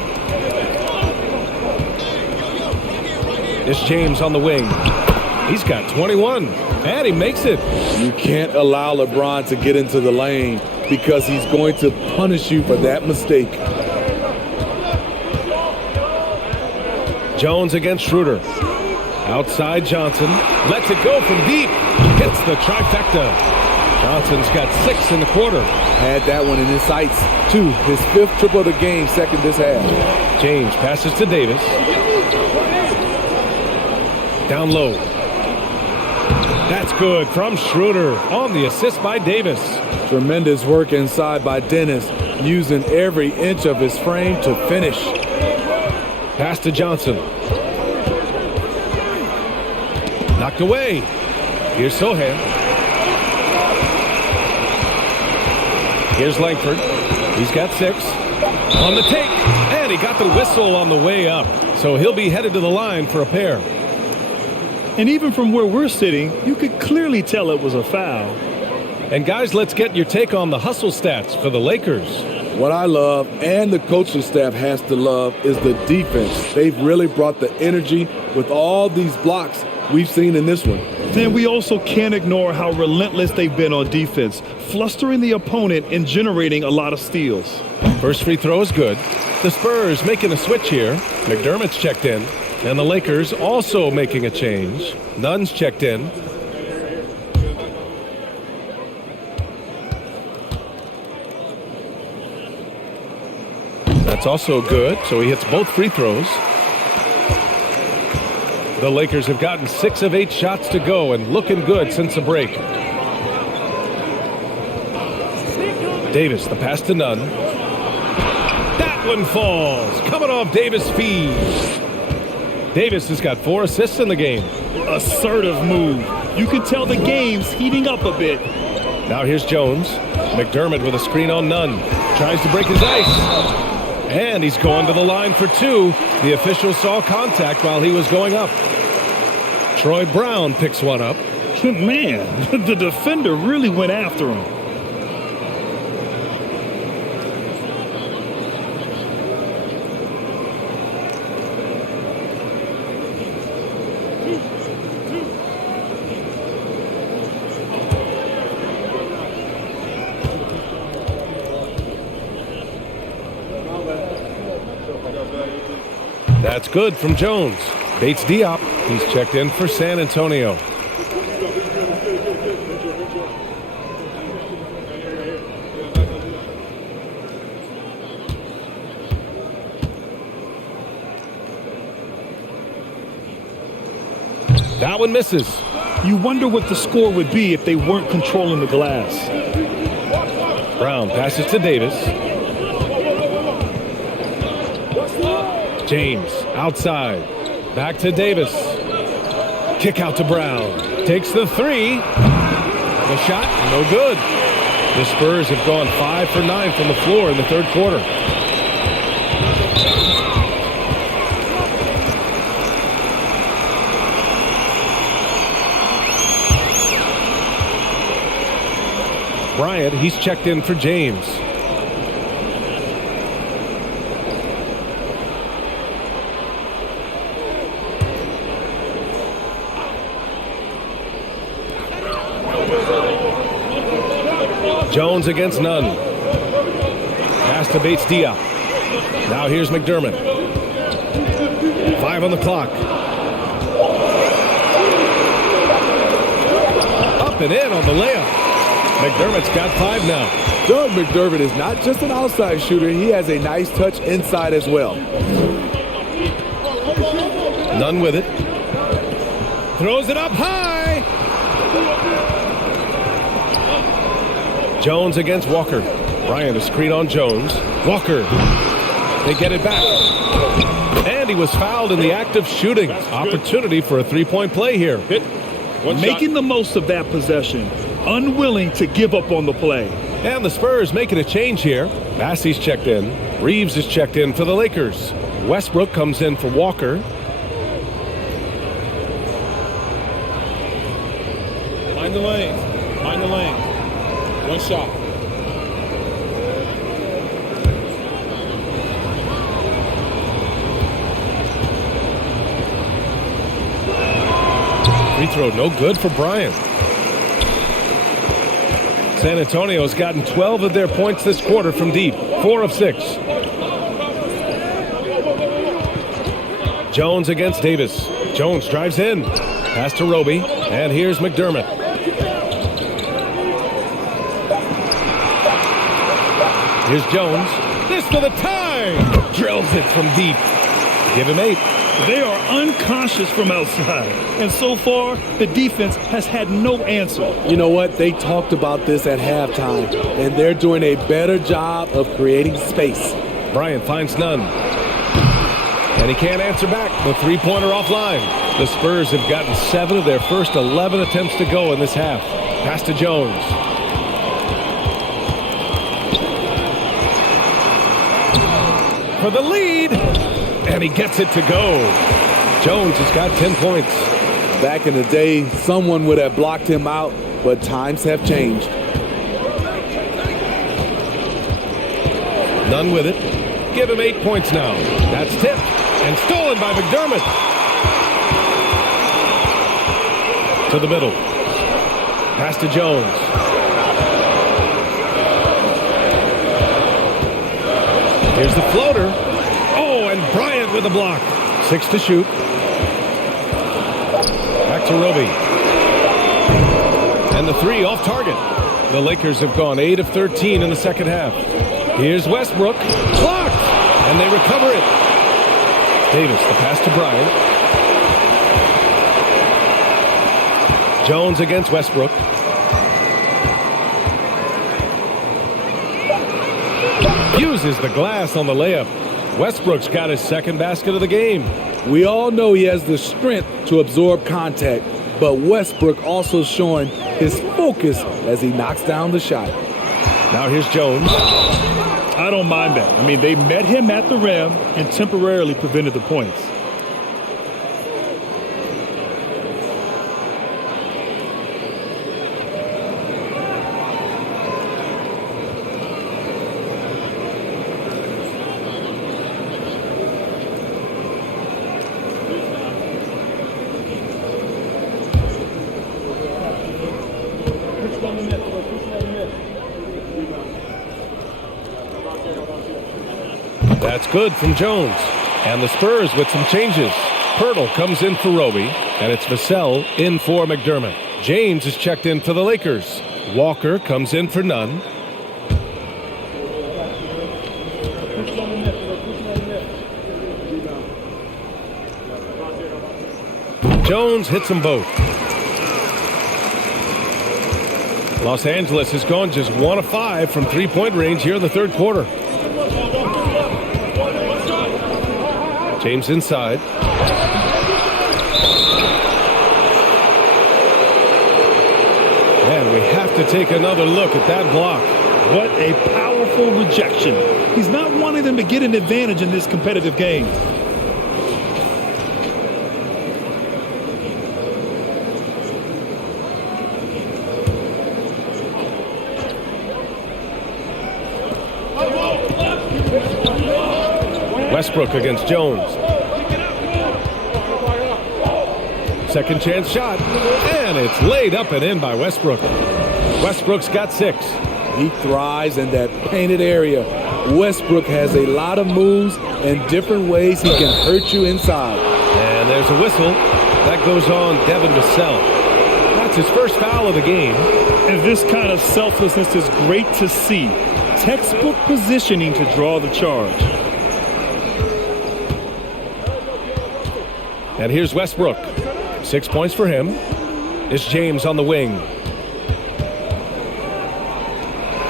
It's James on the wing. He's got 21, and he makes it. You can't allow LeBron to get into the lane because he's going to punish you for that mistake. Jones against Schroeder. Outside Johnson. Lets it go from deep. Hits the trifecta. Johnson's got 6 in the quarter. Had that one in his sights, too. His 5th triple of the game, second this half. James passes to Davis. Down low. That's good from Schroeder on the assist by Davis. Tremendous work inside by Dennis, using every inch of his frame to finish. Pass to Johnson. Knocked away. Here's Sohan. Here's Langford. He's got 6. On the take. And he got the whistle on the way up. So he'll be headed to the line for a pair. And even from where we're sitting, you could clearly tell it was a foul. And guys, let's get your take on the hustle stats for the Lakers. What I love, and the coaching staff has to love, is the defense. They've really brought the energy with all these blocks we've seen in this one. And we also can't ignore how relentless they've been on defense, flustering the opponent and generating a lot of steals. First free throw is good. The Spurs making a switch here. McDermott's checked in. And the Lakers also making a change. Nunn's checked in. That's also good, so he hits both free throws. The Lakers have gotten 6 of 8 shots to go and looking good since the break. Davis, the pass to Nunn. That one falls. Coming off Davis' feet. Davis has got 4 assists in the game. Assertive move. You can tell the game's heating up a bit. Now here's Jones. McDermott with a screen on Nunn. Tries to break his ice. And he's going to the line for 2. The official saw contact while he was going up. Troy Brown picks one up. Man, the defender really went after him. That's good from Jones. Bates Diop. He's checked in for San Antonio. That one misses. You wonder what the score would be if they weren't controlling the glass. Brown passes to Davis. James outside. Back to Davis. Kick out to Brown. Takes the 3. The shot, no good. The Spurs have gone 5 for 9 from the floor in the third quarter. Bryant, he's checked in for James. Jones against Nunn. Pass to Bates Diop. Now here's McDermott. 5 on the clock. Up and in on the layup. McDermott's got 5 now. Doug McDermott is not just an outside shooter. He has a nice touch inside as well. Nunn with it. Throws it up high. Jones against Walker. Bryant a screen on Jones. Walker. They get it back. And he was fouled in the act of shooting. Opportunity for a 3-point play here. Making the most of that possession. Unwilling to give up on the play. And the Spurs making a change here. Massey's checked in. Reeves is checked in for the Lakers. Westbrook comes in for Walker. Find the lane. Find the lane. One shot. Free throw no good for Bryant. San Antonio's gotten 12 of their points this quarter from deep. 4 of 6. Jones against Davis. Jones drives in. Pass to Roby. And here's McDermott. Here's Jones. This for the tie. Drills it from deep. Give him 8. They are unconscious from outside. And so far, the defense has had no answer. You know what? They talked about this at halftime, and they're doing a better job of creating space. Bryant finds none. And he can't answer back. The 3-pointer offline. The Spurs have gotten 7 of their first 11 attempts to go in this half. Pass to Jones. For the lead. And he gets it to go. Jones has got 10 points. Back in the day, someone would have blocked him out, but times have changed. None with it. Give him 8 points now. That's tipped and stolen by McDermott. To the middle. Pass to Jones. Here's the floater. Oh, and Bryant with a block. 6 to shoot. Back to Roby. And the 3 off target. The Lakers have gone 8 of 13 in the second half. Here's Westbrook. Blocked. And they recover it. Davis, the pass to Bryant. Jones against Westbrook. Uses the glass on the layup. Westbrook's got his second basket of the game. We all know he has the strength to absorb contact, but Westbrook also showing his focus as he knocks down the shot. Now here's Jones. I don't mind that. I mean, they met him at the rim and temporarily prevented the points. That's good from Jones. And the Spurs with some changes. Pirtle comes in for Roby, and it's Vassell in for McDermott. James is checked in for the Lakers. Walker comes in for Nunn. Jones hits them both. Los Angeles has gone just 1 of 5 from three-point range here in the third quarter. James inside. And we have to take another look at that block. What a powerful rejection. He's not wanting them to get an advantage in this competitive game. Westbrook against Jones. Second chance shot. And it's laid up and in by Westbrook. Westbrook's got 6. He thrives in that painted area. Westbrook has a lot of moves and different ways he can hurt you inside. And there's a whistle. That goes on Devin Vassell. That's his first foul of the game. And this kind of selflessness is great to see. Textbook positioning to draw the charge. And here's Westbrook. 6 points for him. It's James on the wing.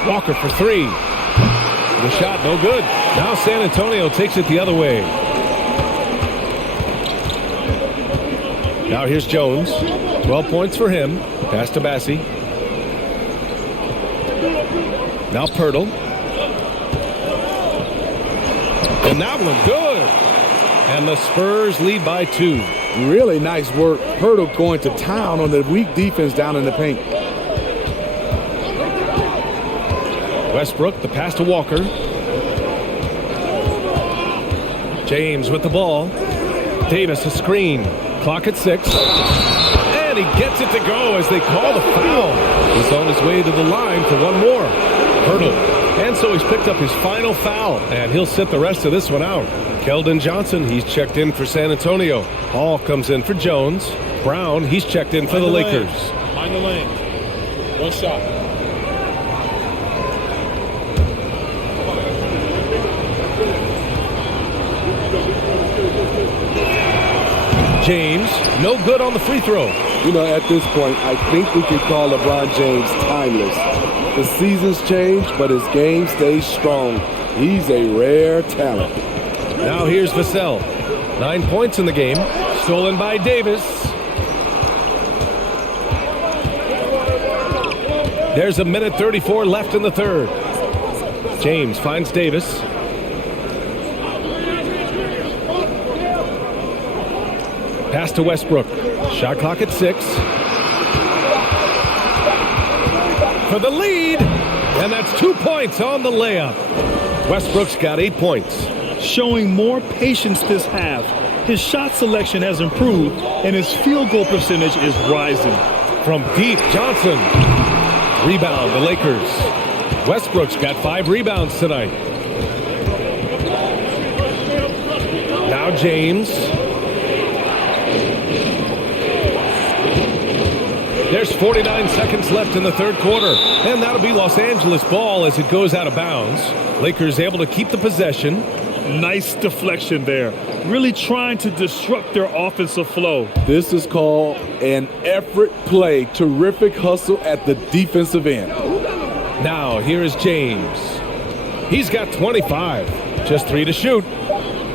Walker for 3. The shot no good. Now San Antonio takes it the other way. Now here's Jones. 12 points for him. Pass to Bassie. Now Pirtle. And that one good. And the Spurs lead by 2. Really nice work. Pirtle going to town on the weak defense down in the paint. Westbrook, the pass to Walker. James with the ball. Davis a screen. Clock at 6. And he gets it to go as they call the foul. He's on his way to the line for one more. Pirtle. And so he's picked up his final foul, and he'll sit the rest of this one out. Keldon Johnson, he's checked in for San Antonio. Hall comes in for Jones. Brown, he's checked in for the Lakers. Mind the lane. One shot. James, no good on the free throw. You know, at this point, I think we can call LeBron James timeless. The seasons change, but his game stays strong. He's a rare talent. Now here's Vassell. 9 points in the game. Stolen by Davis. There's 1:34 left in the third. James finds Davis. Pass to Westbrook. Shot clock at 6. For the lead. And that's 2 points on the layup. Westbrook's got 8 points. Showing more patience this half. His shot selection has improved, and his field goal percentage is rising. From deep, Johnson. Rebound, the Lakers. Westbrook's got 5 rebounds tonight. Now James. There's 49 seconds left in the third quarter, and that'll be Los Angeles ball as it goes out of bounds. Lakers able to keep the possession. Nice deflection there. Really trying to disrupt their offensive flow. This is called an effort play. Terrific hustle at the defensive end. Now, here is James. He's got 25. Just 3 to shoot.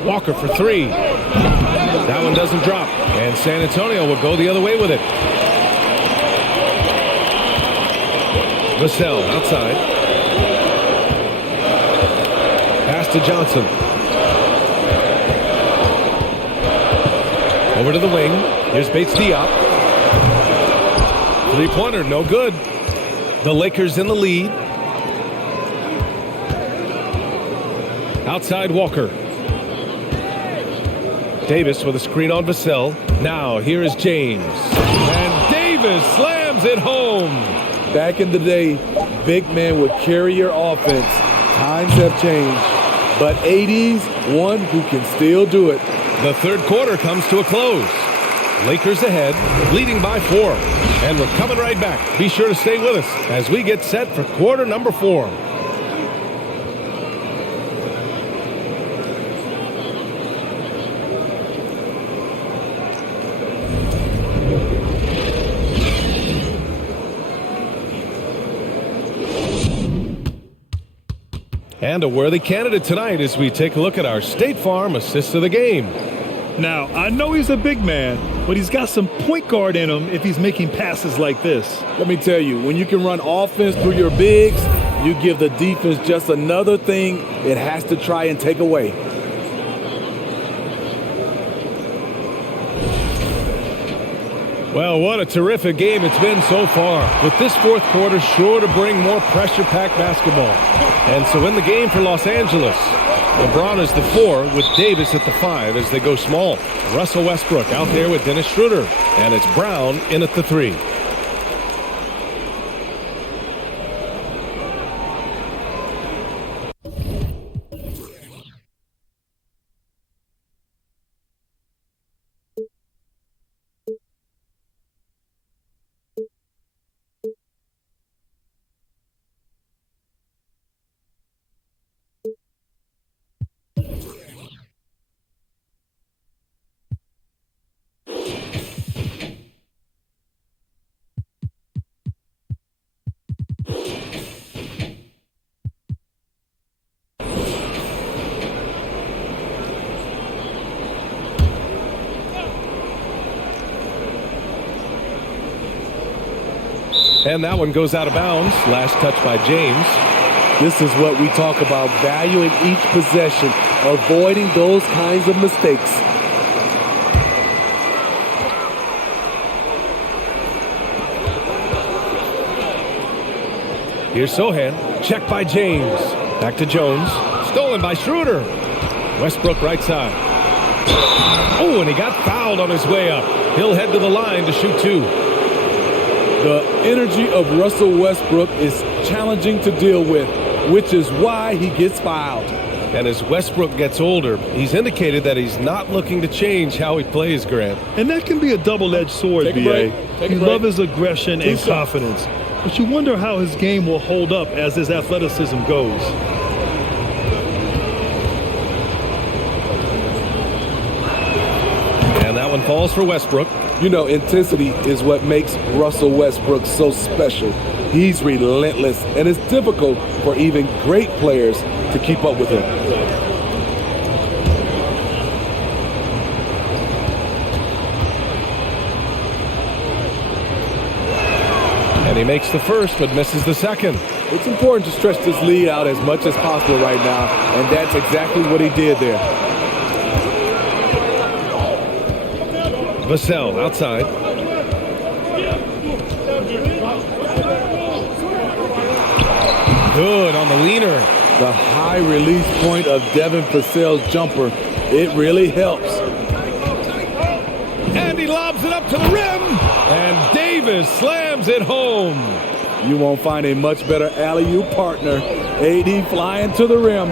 Walker for 3. That one doesn't drop. And San Antonio will go the other way with it. Vassell outside. Pass to Johnson. Over to the wing. Here's Bates-Diop. Three-pointer, no good. The Lakers in the lead. Outside Walker. Davis with a screen on Vassell. Now here is James. And Davis slams it home. Back in the day, big men would carry your offense. Times have changed. But 80's one who can still do it. The third quarter comes to a close. Lakers ahead, leading by 4. And we're coming right back. Be sure to stay with us as we get set for quarter number 4. And a worthy candidate tonight as we take a look at our State Farm assist of the game. Now, I know he's a big man, but he's got some point guard in him if he's making passes like this. Let me tell you, when you can run offense through your bigs, you give the defense just another thing it has to try and take away. Well, what a terrific game it's been so far, with this fourth quarter sure to bring more pressure-packed basketball. And so in the game for Los Angeles, LeBron is the 4 with Davis at the 5 as they go small. Russell Westbrook out there with Dennis Schroeder, and it's Brown in at the 3. And that one goes out of bounds. Last touch by James. This is what we talk about, valuing each possession, avoiding those kinds of mistakes. Here's Sohan. Check by James. Back to Jones. Stolen by Schroeder. Westbrook right side. Oh, and he got fouled on his way up. He'll head to the line to shoot 2. The energy of Russell Westbrook is challenging to deal with, which is why he gets fouled. And as Westbrook gets older, he's indicated that he's not looking to change how he plays, Grant. And that can be a double-edged sword, B.A. You love his aggression and confidence, but you wonder how his game will hold up as his athleticism goes. And that one falls for Westbrook. You know, intensity is what makes Russell Westbrook so special. He's relentless, and it's difficult for even great players to keep up with him. And he makes the first, but misses the second. It's important to stretch this lead out as much as possible right now, and that's exactly what he did there. Vassell outside. Good on the leaner. The high release point of Devin Vassell's jumper, it really helps. And he lobs it up to the rim. And Davis slams it home. You won't find a much better alley-oop partner. AD flying to the rim.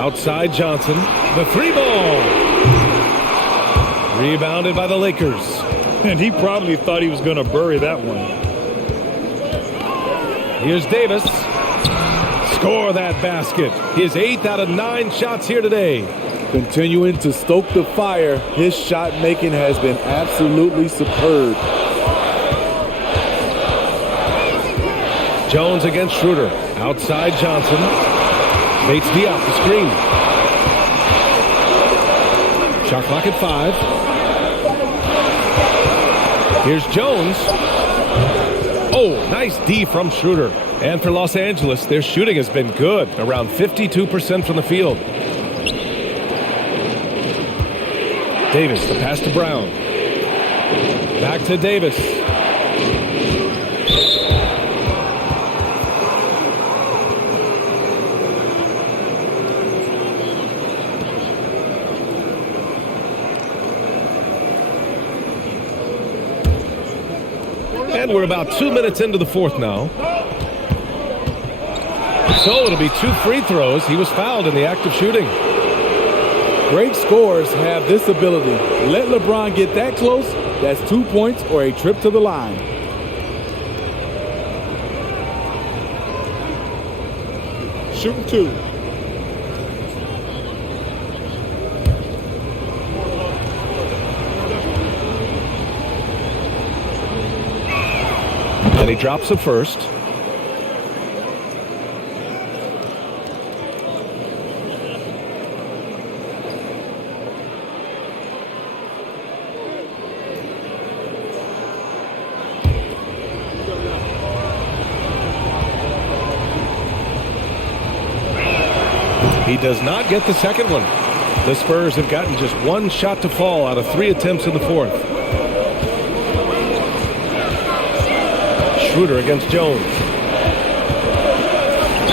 Outside Johnson. The 3-ball. Rebounded by the Lakers. And he probably thought he was going to bury that one. Here's Davis. score that basket. His 8th out of 9 shots here today. Continuing to stoke the fire, his shot making has been absolutely superb. Jones against Schroeder. Outside Johnson. Bates Diop the screen. Shot clock at 5. Here's Jones. Oh, nice D from Schroeder. And for Los Angeles, their shooting has been good. Around 52% from the field. Davis, the pass to Brown. Back to Davis. And we're about 2 minutes into the fourth now. So it'll be 2 free throws. He was fouled in the act of shooting. Great scorers have this ability. Let LeBron get that close, that's 2 points or a trip to the line. Shooting 2. And he drops the first. He does not get the second one. The Spurs have gotten just 1 shot to fall out of 3 attempts in the fourth. Schroeder against Jones.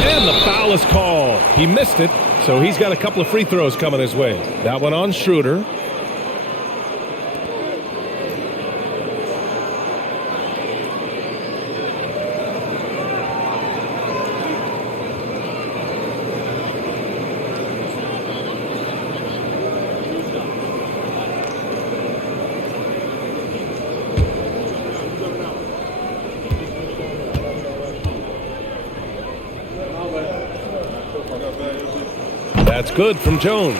And the foul is called. He missed it, so he's got a couple of free throws coming his way. That one on Schroeder. That's good from Jones.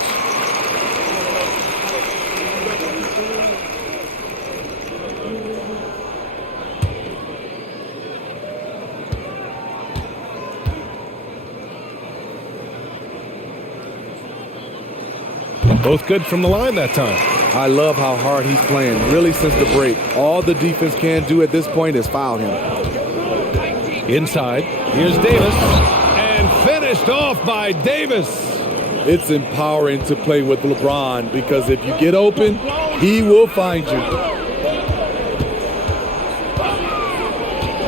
Both good from the line that time. I love how hard he's playing, really since the break. All the defense can do at this point is foul him. Inside, here's Davis. And finished off by Davis. It's empowering to play with LeBron because if you get open, he will find you.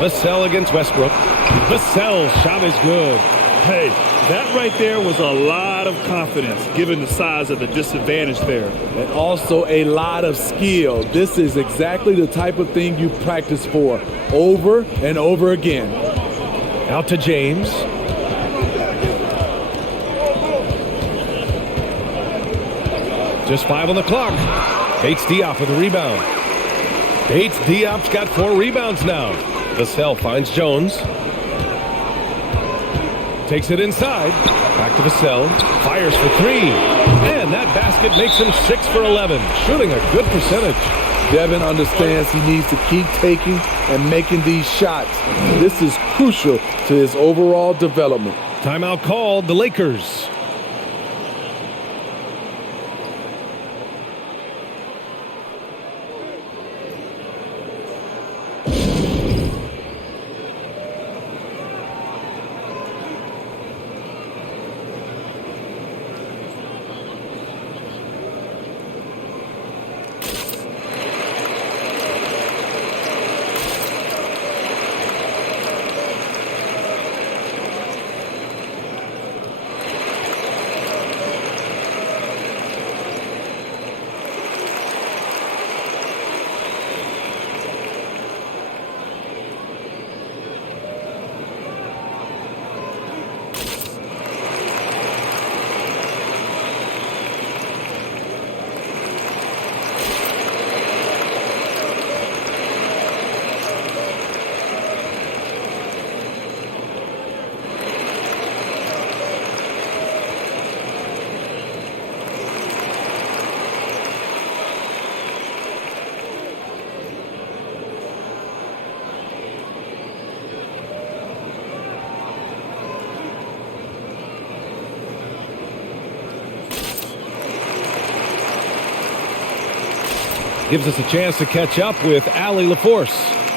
Vassell against Westbrook. Vassell's shot is good. Hey, that right there was a lot of confidence given the size of the disadvantage there. And also a lot of skill. This is exactly the type of thing you practice for over and over again. Out to James. Just 5 on the clock. Bates Diop with a rebound. Bates Diop's got 4 rebounds now. Vassell finds Jones. Takes it inside. Back to Vassell. Fires for 3. And that basket makes him 6 for 11. Shooting a good percentage. Devin understands he needs to keep taking and making these shots. This is crucial to his overall development. Timeout called, the Lakers. gives us a chance to catch up with Allie LaForce.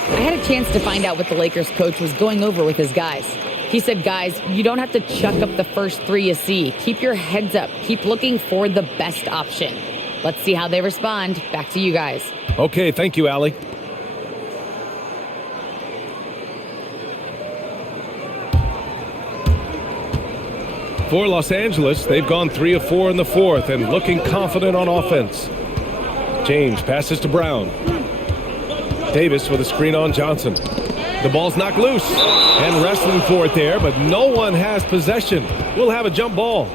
I had a chance to find out what the Lakers coach was going over with his guys. He said, guys, you don't have to chuck up the first three you see. Keep your heads up. Keep looking for the best option. Let's see how they respond. Back to you guys. Okay, thank you, Allie. For Los Angeles, they've gone 3 of 4 in the fourth and looking confident on offense. James passes to Brown. Davis with a screen on Johnson. The ball's knocked loose and wrestling for it there, but no one has possession. We'll have a jump ball.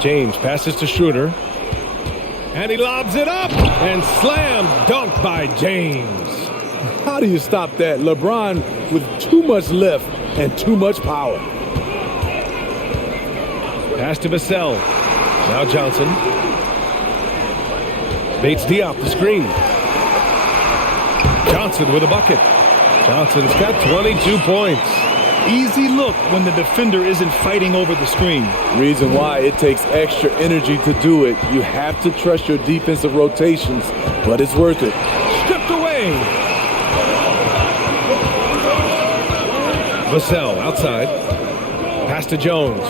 James passes to Schroeder. And he lobs it up and slam dunk by James. How do you stop that? LeBron with too much lift and too much power. Pass to Vassell. Now Johnson. Bates Diop, the screen. Johnson with a bucket. Johnson's got 22 points. Easy look when the defender isn't fighting over the screen. Reason why it takes extra energy to do it. You have to trust your defensive rotations, but it's worth it. Stripped away. Vassell outside. Pass to Jones.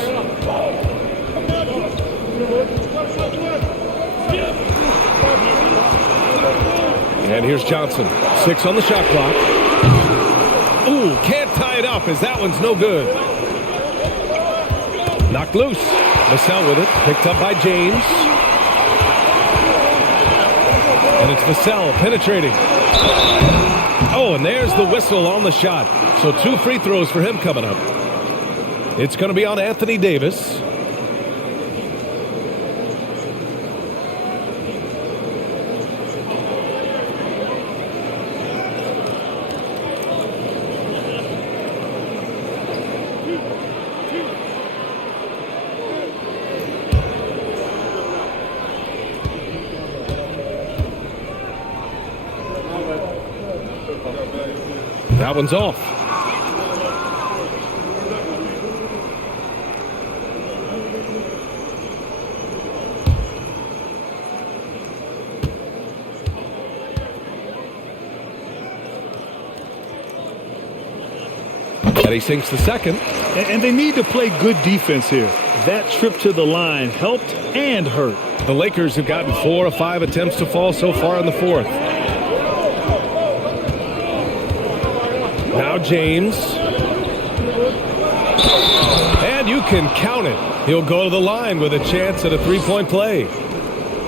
And here's Johnson. 6 on the shot clock. Ooh, can't tie it up as that one's no good. Knocked loose. Vassell with it. Picked up by James. And it's Vassell penetrating. Oh, and there's the whistle on the shot. So 2 free throws for him coming up. It's going to be on Anthony Davis. That one's off. And he sinks the second. And they need to play good defense here. That trip to the line helped and hurt. The Lakers have gotten 4 of 5 attempts to fall so far in the fourth. Now James. And you can count it. He'll go to the line with a chance at a three-point play.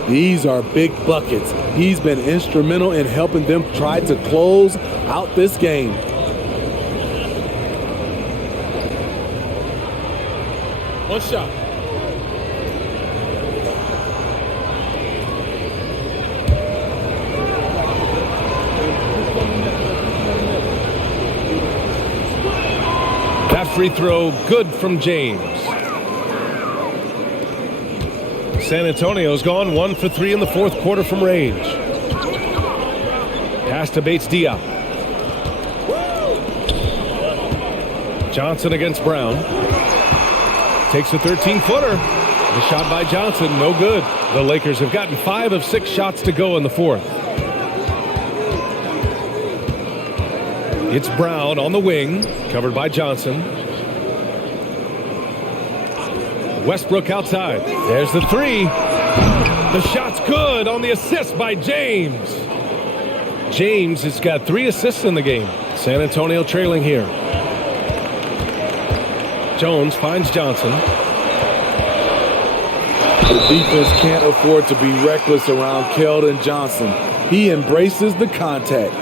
These are big buckets. He's been instrumental in helping them try to close out this game. One shot. That free throw good from James. San Antonio's gone 1 for 3 in the fourth quarter from range. Pass to Bates Diop. Johnson against Brown. Takes a 13-footer. The shot by Johnson, no good. The Lakers have gotten 5 of 6 shots to go in the fourth. It's Brown on the wing, covered by Johnson. Westbrook outside. There's the three. The shot's good on the assist by James. James has got 3 assists in the game. San Antonio trailing here. Jones finds Johnson. The defense can't afford to be reckless around Keldon Johnson. He embraces the contact.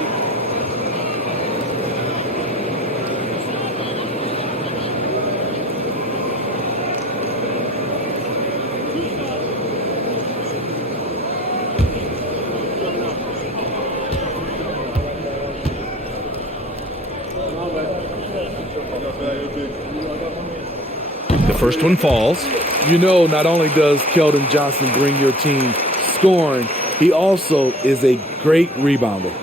The first one falls. You know, not only does Keldon Johnson bring your team scoring, he also is a great rebounder.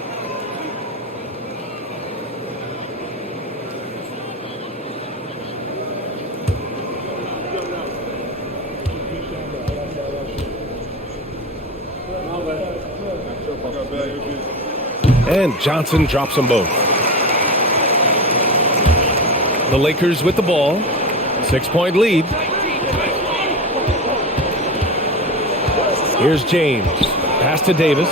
And Johnson drops them both. The Lakers with the ball. 6-point lead. Here's James. Pass to Davis.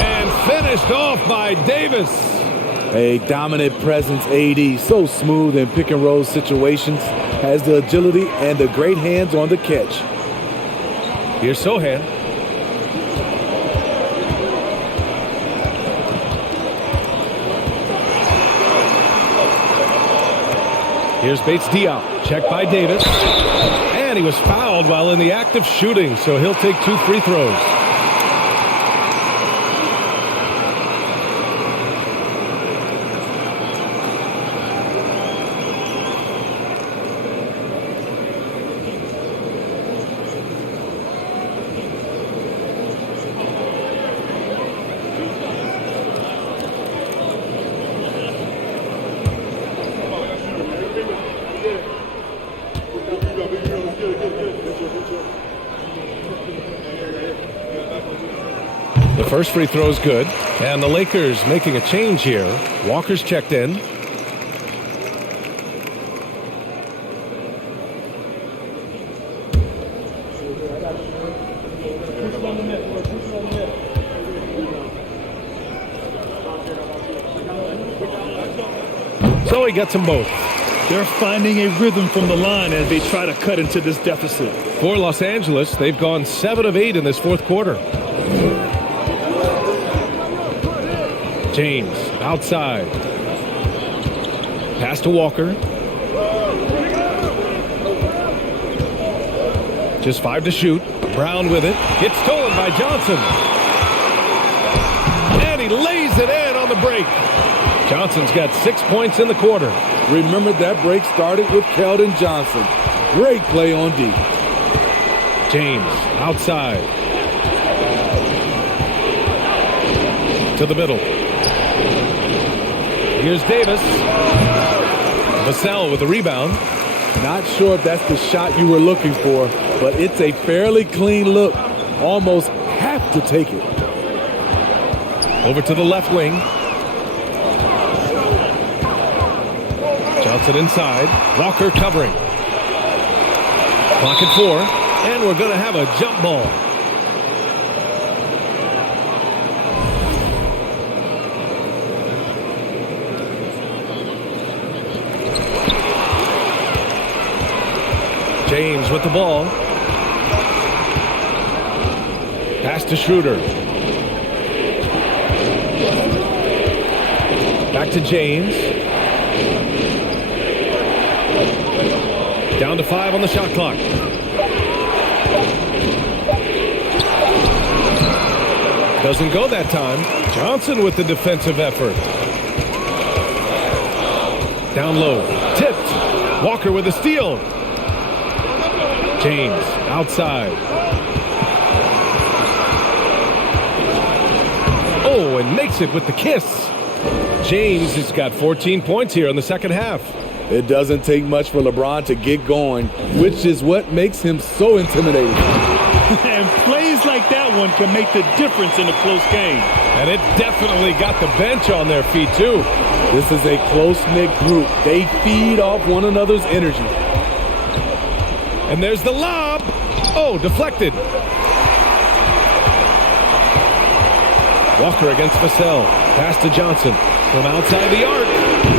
And finished off by Davis. A dominant presence, AD. So smooth in pick and roll situations. Has the agility and the great hands on the catch. Here's Sohan. Here's Bates-Diop. Checked by Davis. And he was fouled while in the act of shooting, so he'll take 2 free throws. The first free throw is good. And the Lakers making a change here. Walker's checked in. So he gets them both. They're finding a rhythm from the line as they try to cut into this deficit. For Los Angeles, they've gone 7 of 8 in this fourth quarter. James outside. Pass to Walker. Just 5 to shoot. Brown with it. It's stolen by Johnson. And he lays it in on the break. Johnson's got 6 points in the quarter. Remember that break started with Keldon Johnson. Great play on D. James outside. To the middle. Here's Davis. Vassell with the rebound. Not sure if that's the shot you were looking for, but it's a fairly clean look. Almost have to take it. Over to the left wing. Johnson inside. Walker covering. Clock at 4. And we're going to have a jump ball. James with the ball. Pass to Schroeder. Back to James. Down to 5 on the shot clock. Doesn't go that time. Johnson with the defensive effort. Down low. Tipped. Walker with a steal. James outside. Oh, and makes it with the kiss. James has got 14 points here in the second half. It doesn't take much for LeBron to get going, which is what makes him so intimidating. And plays like that one can make the difference in a close game. And it definitely got the bench on their feet, too. This is a close-knit group. They feed off one another's energy. And there's the lob. Oh, deflected. Walker against Vassell. Pass to Johnson. From outside the arc.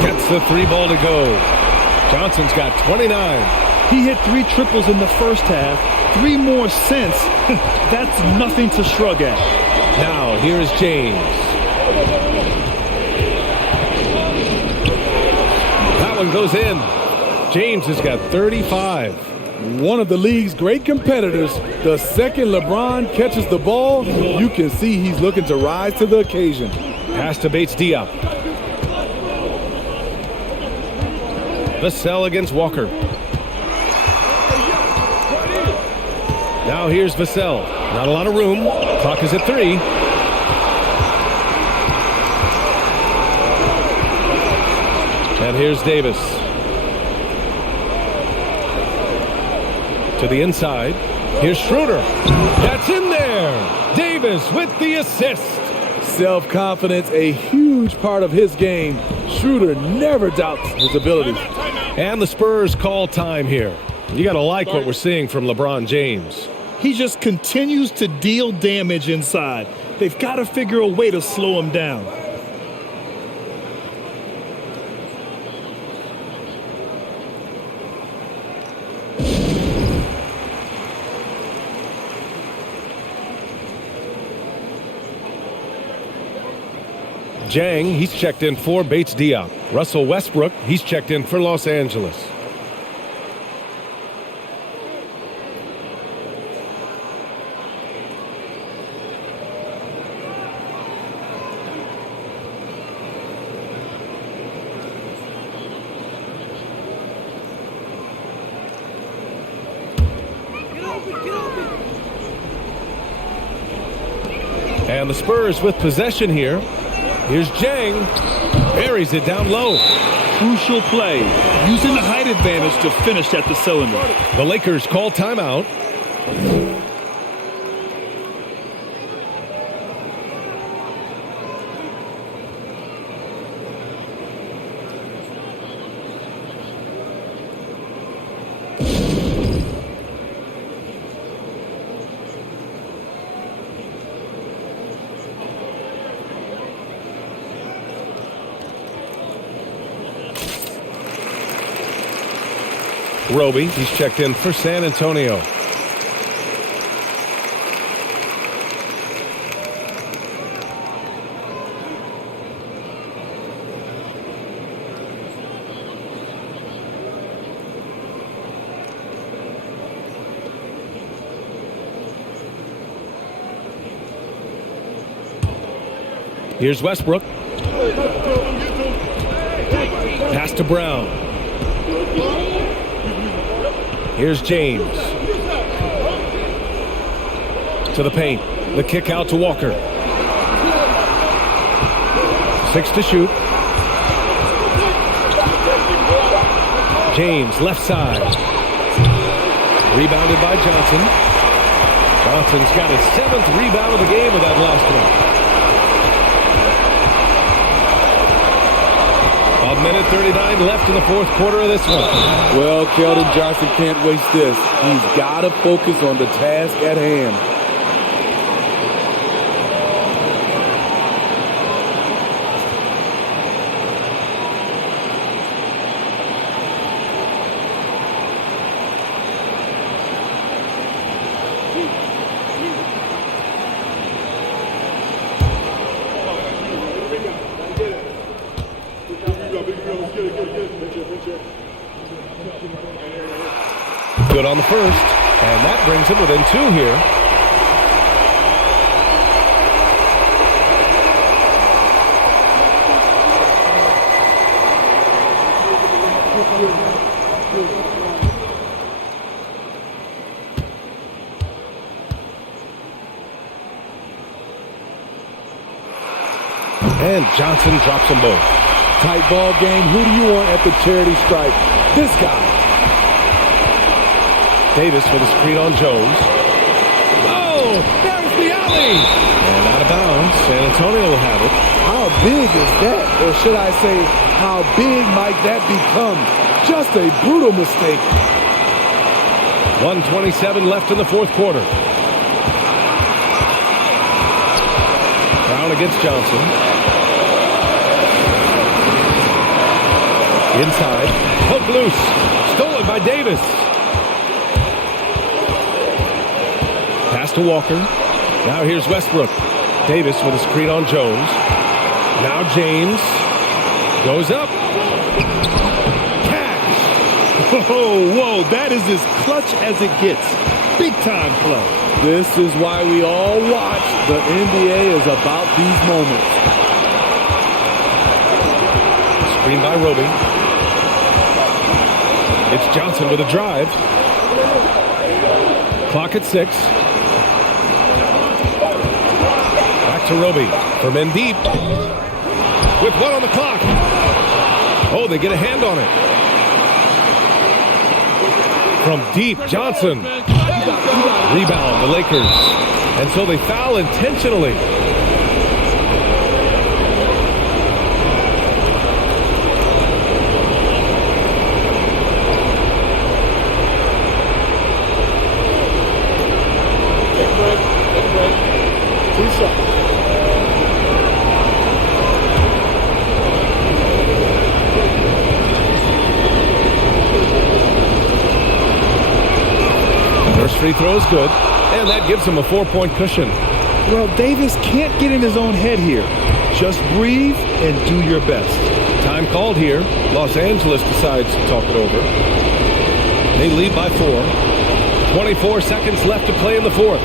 Gets the 3 ball to go. Johnson's got 29. He hit 3 triples in the first half. 3 more since. That's nothing to shrug at. Now, here's James. That one goes in. James has got 35. One of the league's great competitors. The second LeBron catches the ball, you can see he's looking to rise to the occasion. Pass to Bates-Diop. Vassell against Walker. Now here's Vassell. Not a lot of room. Clock is at 3. And here's Davis. To the inside. Here's Schroeder. That's in there. Davis with the assist. Self-confidence, a huge part of his game. Schroeder never doubts his abilities. And the Spurs call time here. You got to like what we're seeing from LeBron James. He just continues to deal damage inside. They've got to figure a way to slow him down. Jang, he's checked in for Bates Diop. Russell Westbrook, he's checked in for Los Angeles. And the Spurs with possession here. Here's Jang. Buries it down low. Crucial play. Using the height advantage to finish at the cylinder. The Lakers call timeout. Roby, he's checked in for San Antonio. Here's Westbrook. Pass to Brown. Here's James. To the paint. The kick out to Walker. 6 to shoot. James, left side. Rebounded by Johnson. Johnson's got his 7th rebound of the game with that last one. A minute 39 left in the fourth quarter of this one. Well, Keldon Johnson can't waste this. He's got to focus on the task at hand. Good on the first, and that brings him within 2 here. And Johnson drops them both. Tight ball game. Who do you want at the charity stripe? This guy. Davis with a screen on Jones. Oh, there's the alley. And out of bounds. San Antonio will have it. How big is that? Or should I say, how big might that become? Just a brutal mistake. 1:27 left in the fourth quarter. Brown against Johnson. Inside. Hook loose. Stolen by Davis. Pass to Walker. Now here's Westbrook. Davis with a screen on Jones. Now James. Goes up. Cash. Whoa, that is as clutch as it gets. Big time play. This is why we all watch. The NBA is about these moments. Screen by Roby. It's Johnson with a drive. Clock at 6. Back to Roby. From in deep. With 1 on the clock. Oh, they get a hand on it. From deep, Johnson. Rebound, the Lakers. And so they foul intentionally. First free throw is good, and that gives him a 4-point cushion. Well, Davis can't get in his own head here. Just breathe and do your best. Time called here. Los Angeles decides to talk it over. They lead by 4. 24 seconds left to play in the fourth.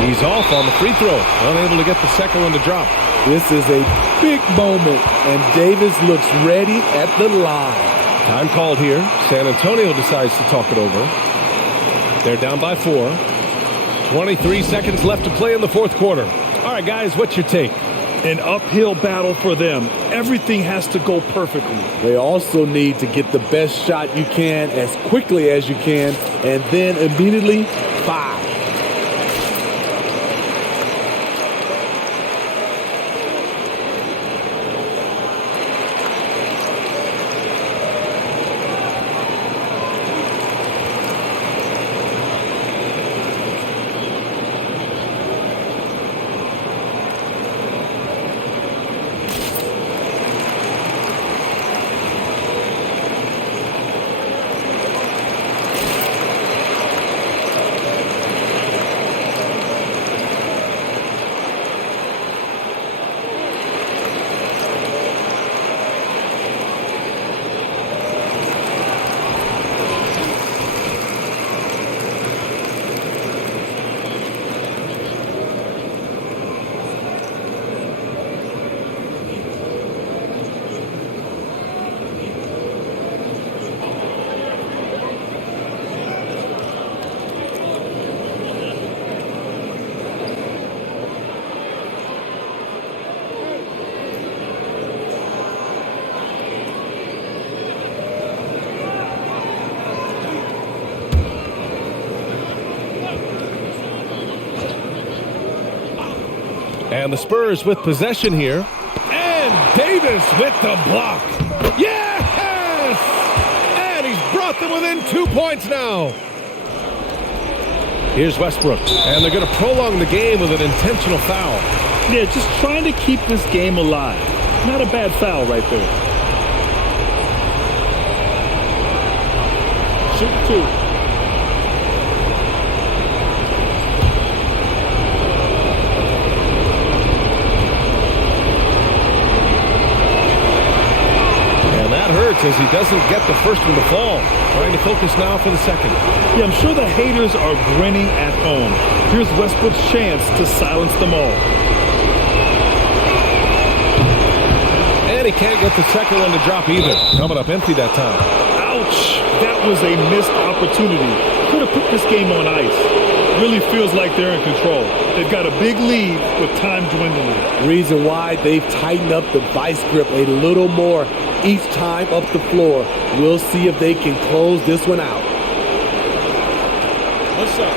He's off on the free throw, unable to get the second one to drop. This is a big moment, and Davis looks ready at the line. Time called here. San Antonio decides to talk it over. They're down by 4. 23 seconds left to play in the fourth quarter. All right, guys, what's your take? An uphill battle for them. Everything has to go perfectly. They also need to get the best shot you can as quickly as you can, and then immediately foul. And the Spurs with possession here. And Davis with the block. Yes! And he's brought them within 2 points now. Here's Westbrook. And they're going to prolong the game with an intentional foul. Yeah, just trying to keep this game alive. Not a bad foul right there. Shoot 2. Hurts as he doesn't get the first one to fall. Trying to focus now for the second. Yeah, I'm sure the haters are grinning at home. Here's Westbrook's chance to silence them all. And he can't get the second one to drop either. Coming up empty that time. Ouch! That was a missed opportunity. Could have put this game on ice. Really feels like they're in control. They've got a big lead with time dwindling. Reason why they've tightened up the vice grip a little more each time up the floor. We'll see if they can close this one out. What's up?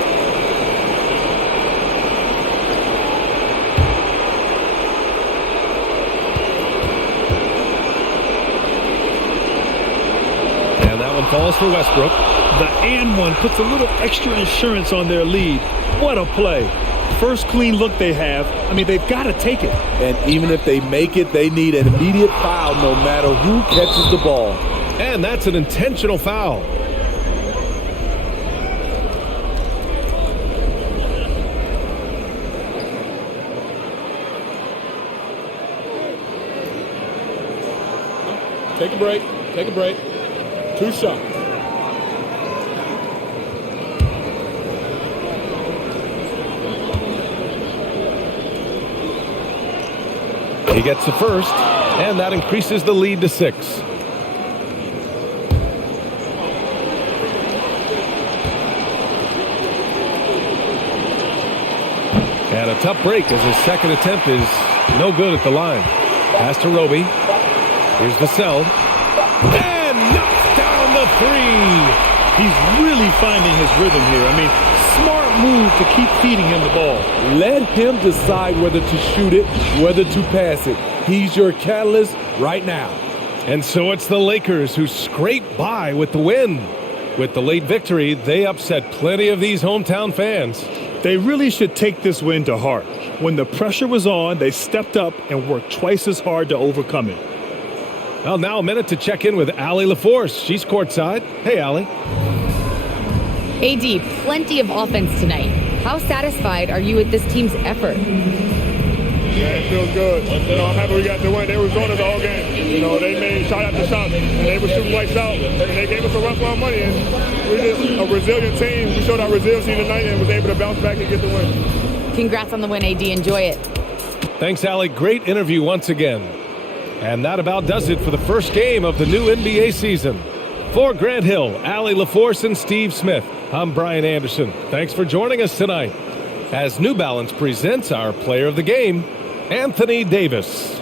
And that one falls for Westbrook. The and one puts a little extra insurance on their lead. What a play. First clean look they have, they've got to take it. And even if they make it, they need an immediate foul no matter who catches the ball. And that's an intentional foul. Take a break. Take a break. 2 shots. He gets the first, and that increases the lead to 6. And a tough break as his second attempt is no good at the line. Pass to Roby. Here's Vassell. And knocks down the 3. He's really finding his rhythm here. Smart move to keep feeding him the ball. Let him decide whether to shoot it, whether to pass it. He's your catalyst right now. And so it's the Lakers who scrape by with the win. With the late victory, they upset plenty of these hometown fans. They really should take this win to heart. When the pressure was on, they stepped up and worked twice as hard to overcome it. Well, now a minute to check in with Allie LaForce. She's courtside. Hey, Allie. AD, plenty of offense tonight. How satisfied are you with this team's effort? Yeah, it feels good. I'm happy we got the win. They were on us all game. They made shot after shot, and they were shooting lights out, and they gave us a run for our money. And we're just a resilient team. We showed our resiliency tonight and was able to bounce back and get the win. Congrats on the win, AD. Enjoy it. Thanks, Allie. Great interview once again. And that about does it for the first game of the new NBA season. For Grant Hill, Allie LaForce, and Steve Smith, I'm Brian Anderson. Thanks for joining us tonight as New Balance presents our player of the game, Anthony Davis.